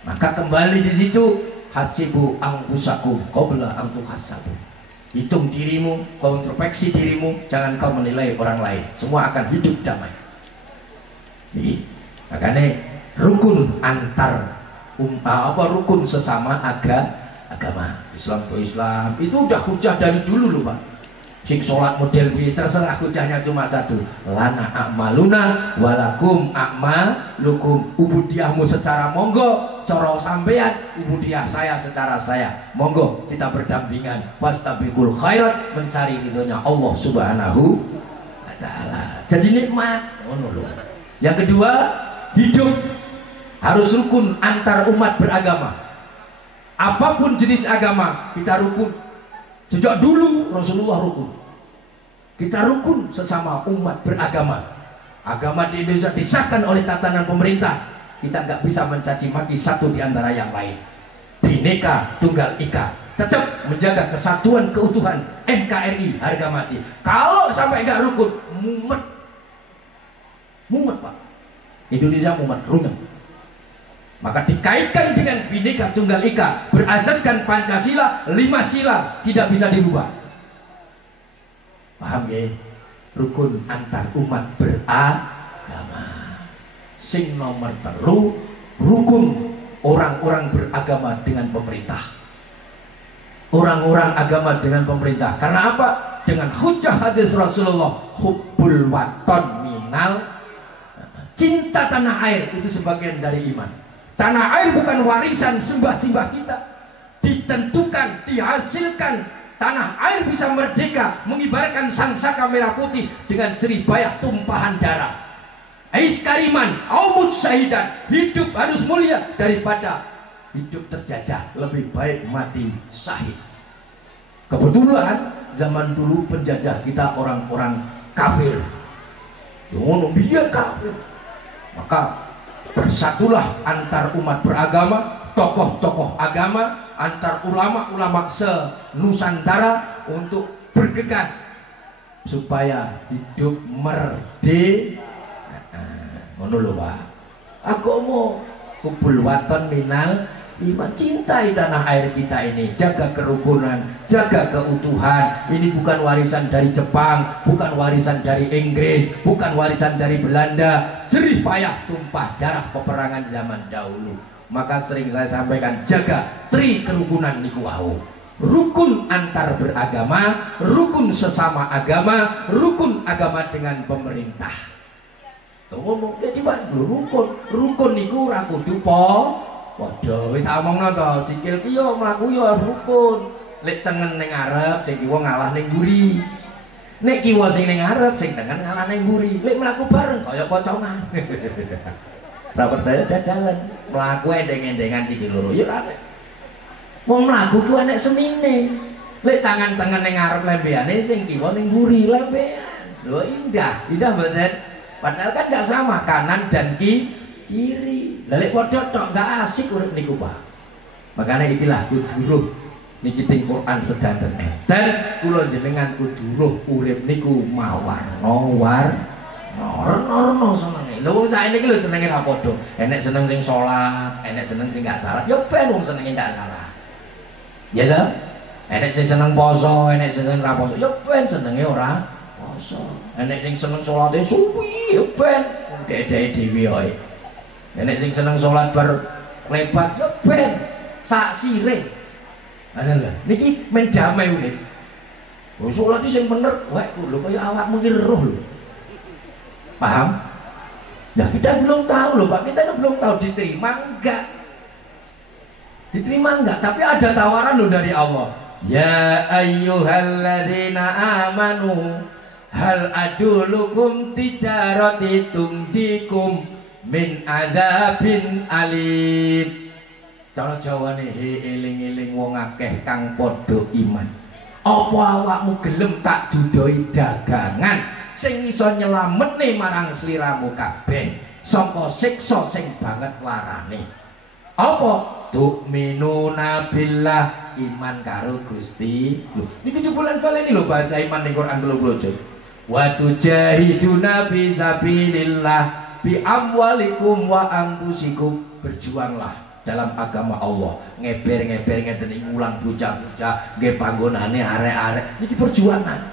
Maka kembali di situ, hasibu anfusakum qabla an tuhasabu. Hitung dirimu, kau introspeksi dirimu, jangan kau menilai orang lain. Semua akan hidup damai. Jadi, makanya rukun antar rukun sesama agama. Islam itu Islam itu udah hujah dari dulu loh Pak. Sing sholat model B terserah, hujahnya cuma satu, lana a'maluna walakum a'malukum. Ubudiyahmu secara monggo, coro sampean, ubudiyah saya secara saya, monggo kita berdampingan. Wastabiqul khairat, mencari ridhonya Allah Subhanahu wa ta'ala. Jadi nikmat. Yang kedua, hidup harus rukun antar umat beragama. Apapun jenis agama kita rukun. Sejak dulu Rasulullah rukun. Kita rukun sesama umat beragama. Agama di Indonesia disahkan oleh tatanan pemerintah. Kita nggak bisa mencaci maki satu di antara yang lain. Bhinneka Tunggal Ika. Tetap menjaga kesatuan keutuhan NKRI harga mati. Kalau sampai nggak rukun, mumet. Mumet Pak. Indonesia mumet, runyam. Maka dikaitkan dengan Bhinneka Tunggal Ika, berasaskan Pancasila, 5 sila tidak bisa dirubah. Paham ya? Rukun antar umat beragama. Sing nomor 3, rukun orang-orang beragama dengan pemerintah. Orang-orang agama dengan pemerintah. Karena apa? Dengan hujah hadis Rasulullah, hubbul waton minal, cinta tanah air itu sebagian dari iman. Tanah air bukan warisan sembah-sembah kita. Ditentukan, dihasilkan. Tanah air bisa merdeka, mengibarkan sangsaka merah putih dengan jerih tumpahan darah. Ais kariman, aumut syahidan. Hidup harus mulia daripada hidup terjajah. Lebih baik mati syahid. Kebetulan zaman dulu penjajah kita orang-orang kafir. Dia kafir. Maka bersatulah antar umat beragama, tokoh-tokoh agama, antar ulama-ulama se-Nusantara untuk bergegas supaya hidup merdeka. Ngono lho Pak. Agama kubul waton minal iman, cintai tanah air kita ini, jaga kerukunan, jaga keutuhan. Ini bukan warisan dari Jepang, bukan warisan dari Inggris, bukan warisan dari Belanda. Jerih payah tumpah darah peperangan zaman dahulu. Maka sering saya sampaikan, jaga tri kerukunan niku wau. Rukun antar beragama, rukun sesama agama, rukun agama dengan pemerintah. Ngomong ya coba rukun niku ora kudu padha wis tak omongno to, sikil ki yo mlaku yo rukun. Lek tengen ning ngarep sing kiwa ngalah ning mburi. Nek kiwa sing ning ngarep sing tengen ngalah ning mburi. Lek mlaku bareng kaya pocongan. Ora percaya jajalan, mlaku endeng-endengan sikil loro yo ora. Wong mlaku ku enek senine. Lek tangan tengen ning ngarep lembeyane sing kiwa ning mburi lembean. Lho indah mboten? Padahal kan enggak sama kanan dan kiri. Lek padha tok enggak asik urip niku Pak. Makanya ikilah kudu niki teng Quran sedanten enten kula jenengan kudu urip niku mawarna senenge. Lho wong saiki iki lho senenge ra padha. Enek seneng sing salat, enek seneng sing enggak salat. Ya ben wong senenge enggak salah. Ya lho. Enek sing seneng poso, enek sing seneng ra poso. Ya ben senenge ora poso. Enek sing seneng salate suwi, ya ben dhek-dhek dhewe wae. Enek sing seneng sholat berlebat, ya ben sak sire. Ada lho, niki mendamai urip. Oh sholat iki sing bener, wae lho kaya awakmu ki roh lho. Paham? Nah kita belum tahu loh Pak, kita belum tahu diterima enggak. Diterima enggak, tapi ada tawaran loh dari Allah. Ya ayyuhalladzina amanu hal adulukum tijarati tumjikum min azabin alim. Cara Jawane eling-eling wong akeh kang padha iman. Apa awakmu gelem tak dudoi dagangan sing iso nyelametne marang sliramu kabeh saka siksa sing banget larane. Apa? Tu'minuna billah, iman karo Gusti. Lho, niki jebolan baleni lho bahasa iman ning Quran 30 juz. Wa tujahiduna fi sabilillah bi amwalikum wa anfusikum, berjuanglah dalam agama Allah. Ngeber-ngeber ngeten iki ulang bocah-bocah nggih panggonane arek-arek niki perjuangan.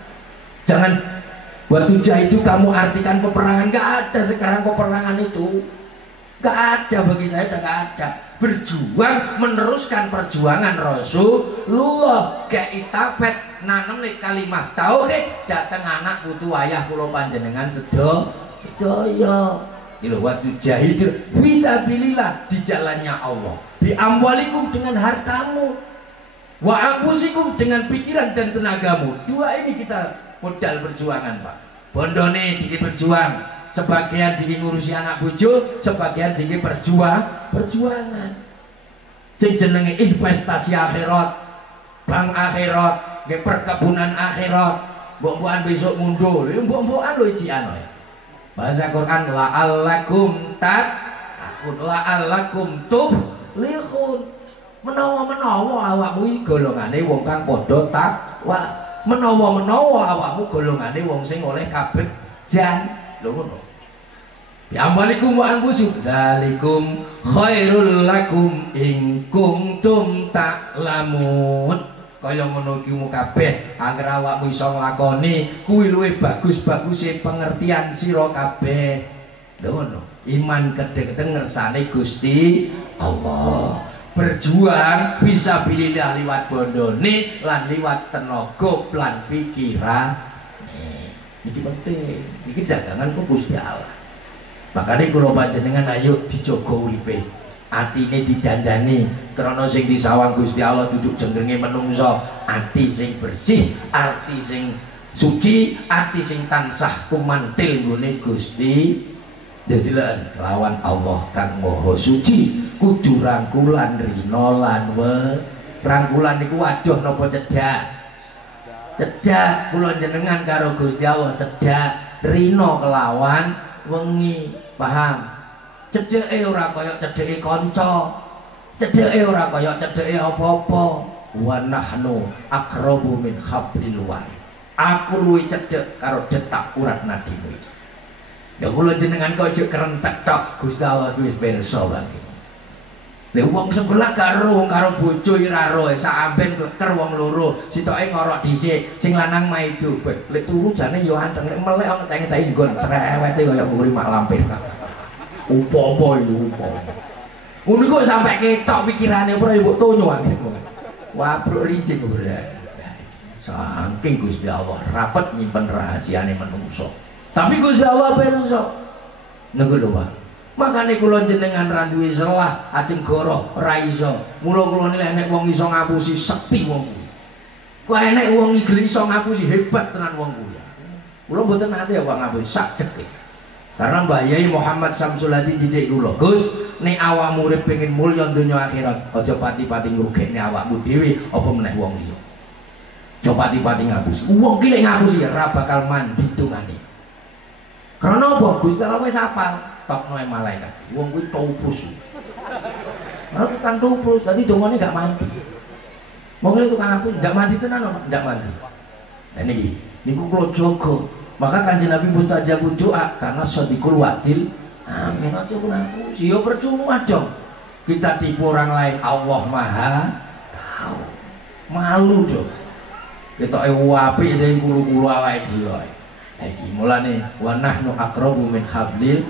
Jangan waktu itu kamu artikan peperangan, nggak ada sekarang peperangan itu. Gak ada, bagi saya udah gak ada. Berjuang meneruskan perjuangan Rasulullah kayak istafet nanam nih kalimat tauhid datang anak putu ayah kula panjenengan sedaya waktu jahil bisa pilihlah di jalannya Allah bi amwalikum dengan hartamu wa anfusikum dengan pikiran dan tenagamu. Dua ini kita modal perjuangan Pak. Bondone diki berjuang, sebagian diki ngurusi anak bojo, sebagian diki perjuangan sing jenenge investasi akhirat, bank akhirat, ke perkebunan akhirat. Mbok-mbokan besok mundur, mbok-mbokan lho ician wae. Bahasa Quran la'allakum tattaqun, la'allakum tuflihun. Menawa-menawa awakmu iki golongane wong kang padha takwa. Menawa-menawa awakmu golongane wong sing oleh kabegjan. Lho ngono. Ya amwalikum wa anfusikum dzalikum khairul lakum in kuntum ta'lamun. Kaya ngono ki kabeh anggere awakmu iso nglakoni kuwi luwih bagus-baguse pengertian sira kabeh. Lho ngono. Iman kedeng ngersane Gusti Allah. Berjuang bisa bilillah liwat bondone lan liwat tenaga lan pikiran. Iki penting. Iki dagangan kok Gusti Allah. Makanya kula panjenengan ayo dijaga uripe. Atine didandani krana sing disawang Gusti Allah duduk jenenge menungso, ati sing bersih, ati sing suci, ati sing tansah kumantil nggone Gusti. Dadi lawan Allah kang maha suci kudu rangkulan rina lan rangkulan niku waduh napa cedhak. Cedhak kula jenengan karo Gusti Allah cedhak rina kelawan wengi, paham? Cedheke ora kaya cedheke kanca, cedheke ora kaya cedheke apa-apa. Wa nahnu aqrabu min hablil warid. Aku luwih cedhek karo detak urat nadimu iki. Ya kula jenengan kok aja kerentek tok, Gusti Allah wis pirsa wae. Lha wong sebelah karo bojo ora ro, sak amben kleker wong loro, sitoke ngorok dhisik, sing lanang maido. Lek turu jane ya anteng, lek melek ngeteng-ngeteng nggon cerewete kaya mburi mak lampir. Upo-upo iki upo. Ngono kok sampe ketok pikirane ora ya mbok tonyo ae. Wabruk licik berat. Saking Gusti Allah rapet nyimpen rahasiane manungsa. Tapi Gusti Allah pirsa. Niku lho Pak. Makane kula jenengan ra duwe selah ajeng goro ora iso. Mula kula nilai nek wong iso ngapusi sekti wong kuwi. Kok enek wong iki iso ngapusi hebat tenan wong kuwi. Kula mboten nate ya Pak ngapusi sak jeke. Karena Mbah Yai Muhammad Samsul Hadi didik kula, Gus, nek awakmu urip pengin mulya donya akhirat, aja pati-pati ngrugekne awakmu dhewe apa meneh wong liya. Aja pati-pati ngapusi. Wong ki nek ngapusi ora bakal mandi tungane. Karena apa? Gusti Allah wis hafal. Tokno malaikat, wong kuwi topus. Ora tukang topus, dadi dongane gak mati. Wong itu tukang aku ndak mati tenan apa? Ndak mati. Nah niki, niku kula jaga. Maka Kanjeng Nabi mustajabud doa karena shadiqul wa'dil. Amin aja aku. Ya percuma dong. Kita tipu orang lain, Allah Maha tahu. Malu dong. Ketoke apik ning kulo-kulo awake dhewe. Iki mulane wa nahnu aqrabu min hablil.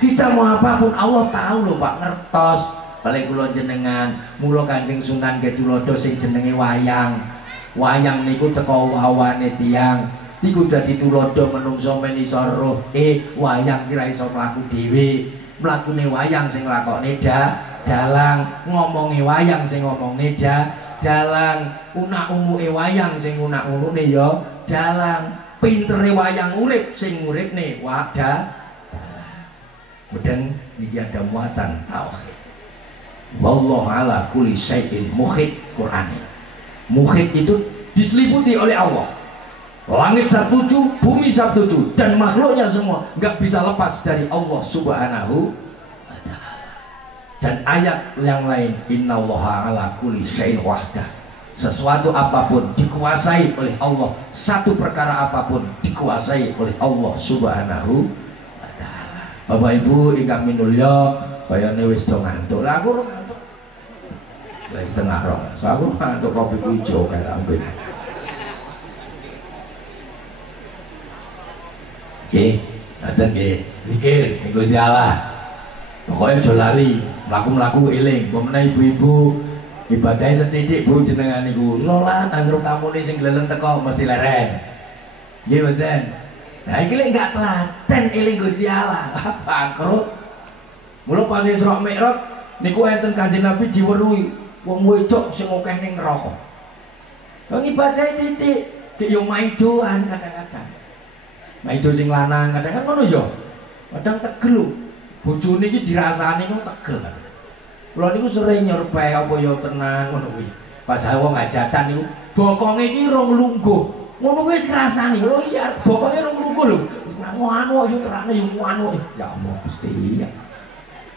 Kita mau apapun Allah tahu loh Pak, ngertos. Balik kula jenengan, mula Kanjeng Sunan Katulodo sing jenenge wayang. Wayang niku teko wawane tiyang. Iku dadi tulodo menungso men iso roh. Wayang kira iso mlaku dhewe. Mlakune wayang sing lakone dalang, ngomonge wayang sing ngomongne dalang, unak-umuke wayang sing unak-unune ya dalang. Pintere wayang urip sing uripne wadah. Kemudian niki ada muatan tauhid. Wallahu ala kulli syai'in muhit Qur'an. Muhit itu diselimuti oleh Allah. Langit setuju, bumi setuju, dan makhluknya semua nggak bisa lepas dari Allah Subhanahu wa ta'ala. Dan ayat yang lain, innallaha ala kulli syai'in wahdah. Sesuatu apapun dikuasai oleh Allah. Satu perkara apapun dikuasai oleh Allah Subhanahu. Bapak Ibu ingkang minulya kayane wis do ngantuk. Lah aku ngantuk. Wis setengah rong. So aku ngantuk kopi ijo kae ambil. Nggih, ada nggih. Zikir Gusti Allah. Pokoknya aja lali, mlaku-mlaku eling. Pemene ibu-ibu ibadahnya setitik Bu jenengan niku. Salat anggere tamune sing gleleng teko mesti leren. Nggih mboten. Nah iki lek gak telaten eling Gusti Allah, bangkrut. Mula pas Isra Mi'raj niku enten Kanjeng Nabi diweruhi wong wedok sing akeh ning neraka. Wong ibadah titik, ki yo maidoan kadang-kadang. Maido sing lanang kadang-kadang ngono yo. Kadang tegel. Bojone iki dirasani kok tegel. Kula niku sering nyorpe apa ya tenan ngono kuwi. Pas wong hajatan niku bokonge iki rong lungguh. Ngono wis ngrasani. Lho iki bokonge rong lungguh lho. Ngono yo terane yo ngono. Ya Allah Gusti.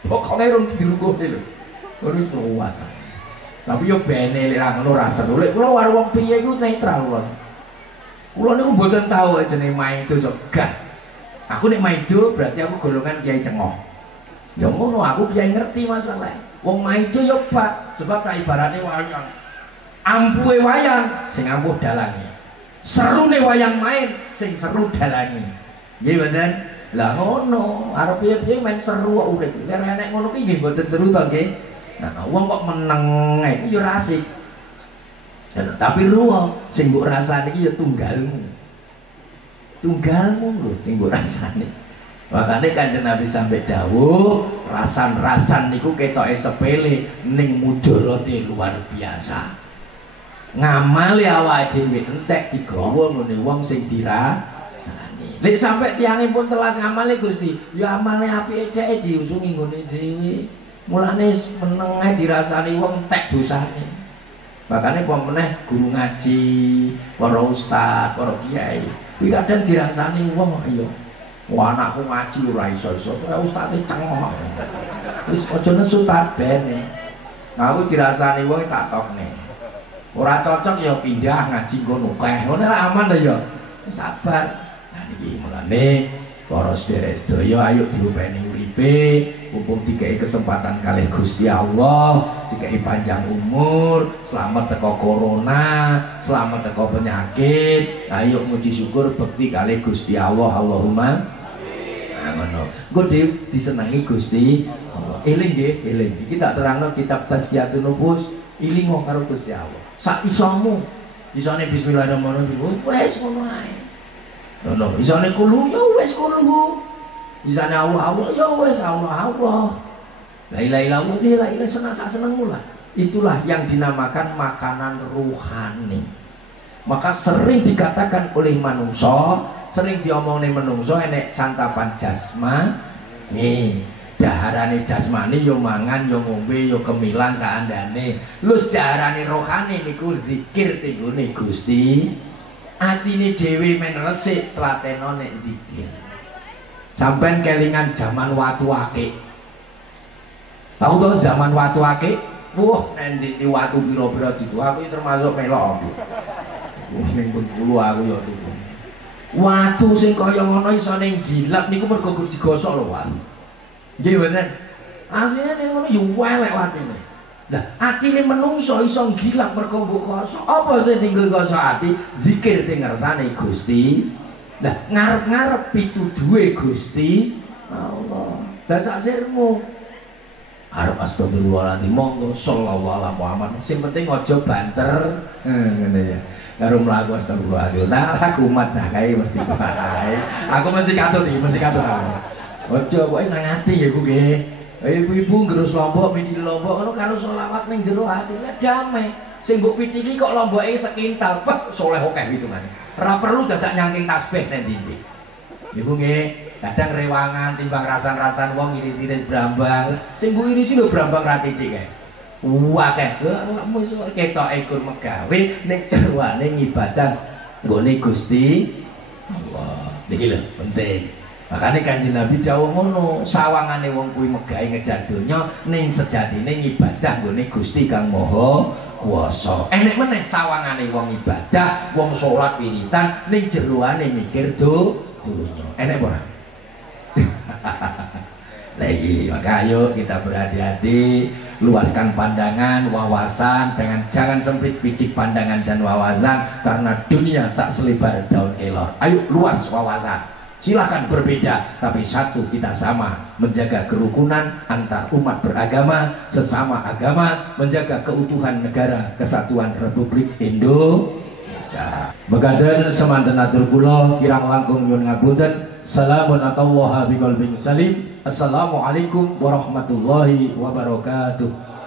Bokonge rong dilungguhne lho. Ngono wis luas. Tapi yo bene lek ra ngono ra seru. Lek kula karo wong piye iku netral kula. Kula niku mboten tahu jenenge maido gak. Aku nek maido berarti aku golongan kiai cengok. Ya ngono aku kiai ngerti masalah. Wong maido yo Pak, sebab tak ibarate wayang. Ampuhe wayang sing ampuh dalange. Serune wayang main sing seru dalange. Nggih mboten? Lah ngono, arep piye-piye main seru kok urip. Lek enek ngono ki nggih mboten seru to nggih. Nah, wong kok meneng iku yo ra asik. Tapi ruwet sing mbok rasane iki ya tunggalmu. Tunggalmu lho sing mbok rasane. Makane Kanjeng Nabi sampai dawuh, rasan-rasan niku ketoke sepele ning mujarate luar biasa. Ngamali awake dhewe entek digawa ngene wong sing dirasani. Lek sampai tiange pun telas ngamali Gusti, ya amale apike ceke diusungi nggone dhewe. Mulane meneng ae dirasani wong entek dosane. Makanya pemeneh guru ngaji, para ustad, para kiai, kuwi kadang dirasani wong ayo. Wah anakku ngaji ora iso-iso, ustade cengok. Wis aja nesu tabene. Nah aku dirasani wong tak tokne. Ora cocok ya pindah ngaji ngono kae. Ngono lah aman to ya. Sabar. Nah iki mulane para sedherek sedaya ayo diupeni uripe. Mumpung dikai kesempatan kali Gusti Allah, dikai panjang umur, selamat teko corona, selamat teko penyakit. Ayo muji syukur bekti kali Gusti Allah. Allahumma amin. Ngono. Engko disenengi Gusti Allah. Eling nggih, eling. Iki tak terangno kitab Tazkiyatun Nufus, ilingo karo Gusti Allah. Sak isomu. Isone bismillahirrahmanirrahim. Wes ngono ae. Ngono, isone kulo ya wes kulo. Di sana Allah ya wes Allah. La ilaha illallah, la ilaha seneng-senengmu lah. Itulah yang dinamakan makanan ruhani. Maka sering dikatakan oleh manungso, sering diomongin manungso enek santapan jasmani. Daharane jasmani yo mangan, yo ngombe, yo kemilan saandane. Lus daharane rohani niku zikir tinggone Gusti. Atine dhewe men resik tlateno nek zikir. Sampai kelingan zaman watu akik. Tahu tuh zaman watu akik? Wah, nanti di watu biro-biro itu aku termasuk melok aku. Wah, ning Bengkulu aku ya tuh. Watu sing kaya ngono iso ning gilap niku mergo digosok lho, Mas. Nggih mboten? Asline ning ngono ya elek watine. Lah, atine menungso iso gilap mergo mbok gosok. Apa sing tinggal gosok ati? Zikir teng ngersane Gusti. Nah, ngarep-ngarep pituduhe Gusti Allah. Lah sak sirmu arep astagfirullahaladzim monggo sallallahu alaihi Muhammad. Sing penting aja banter. Ngene ya. Karo mlaku astagfirullahaladzim. Nah, aku umat cah kae mesti kae. Aku mesti katut iki, mesti katut aku. Aja kok nang ati ya ku nggih. Ibu-ibu ngerus lombok, midi lombok ngono karo selawat ning jero ati. Lah damai. Sing mbok pitiki kok lomboke sekintal. Wah, soleh akeh hitungane. Ora perlu dadak nyangking tasbih nek ndi. Ibu nggih, kadang rewangan timbang rasan-rasan wong iris-iris brambang. Sing mbok irisi lho brambang ra titik kae. Wah kae, wis ketok ikur megawe ning jeroane ngibadah nggone Gusti Allah. Niki lho penting. Makane Kanjeng Nabi dawuh ngono, sawangane wong kuwi megahe ngejar donya ning sejatine ngibadah nggone Gusti Kang Maha kuwasa. Enek meneh sawangane wong ibadah, wong salat wiritan ning jeroane mikir donya. Enek ora? Lagi, maka ayo kita berhati-hati, luaskan pandangan, wawasan, jangan sempit picik pandangan dan wawasan karena dunia tak selebar daun kelor. Ayo luas wawasan. Silakan berbeda, tapi satu kita sama, menjaga kerukunan antar umat beragama, sesama agama, menjaga keutuhan negara kesatuan Republik Indonesia. Begaden semanten atur kula kirang langkung nyuwun ngapunten. Salamun atallaha biqalbin salim. Assalamualaikum warahmatullahi wabarakatuh.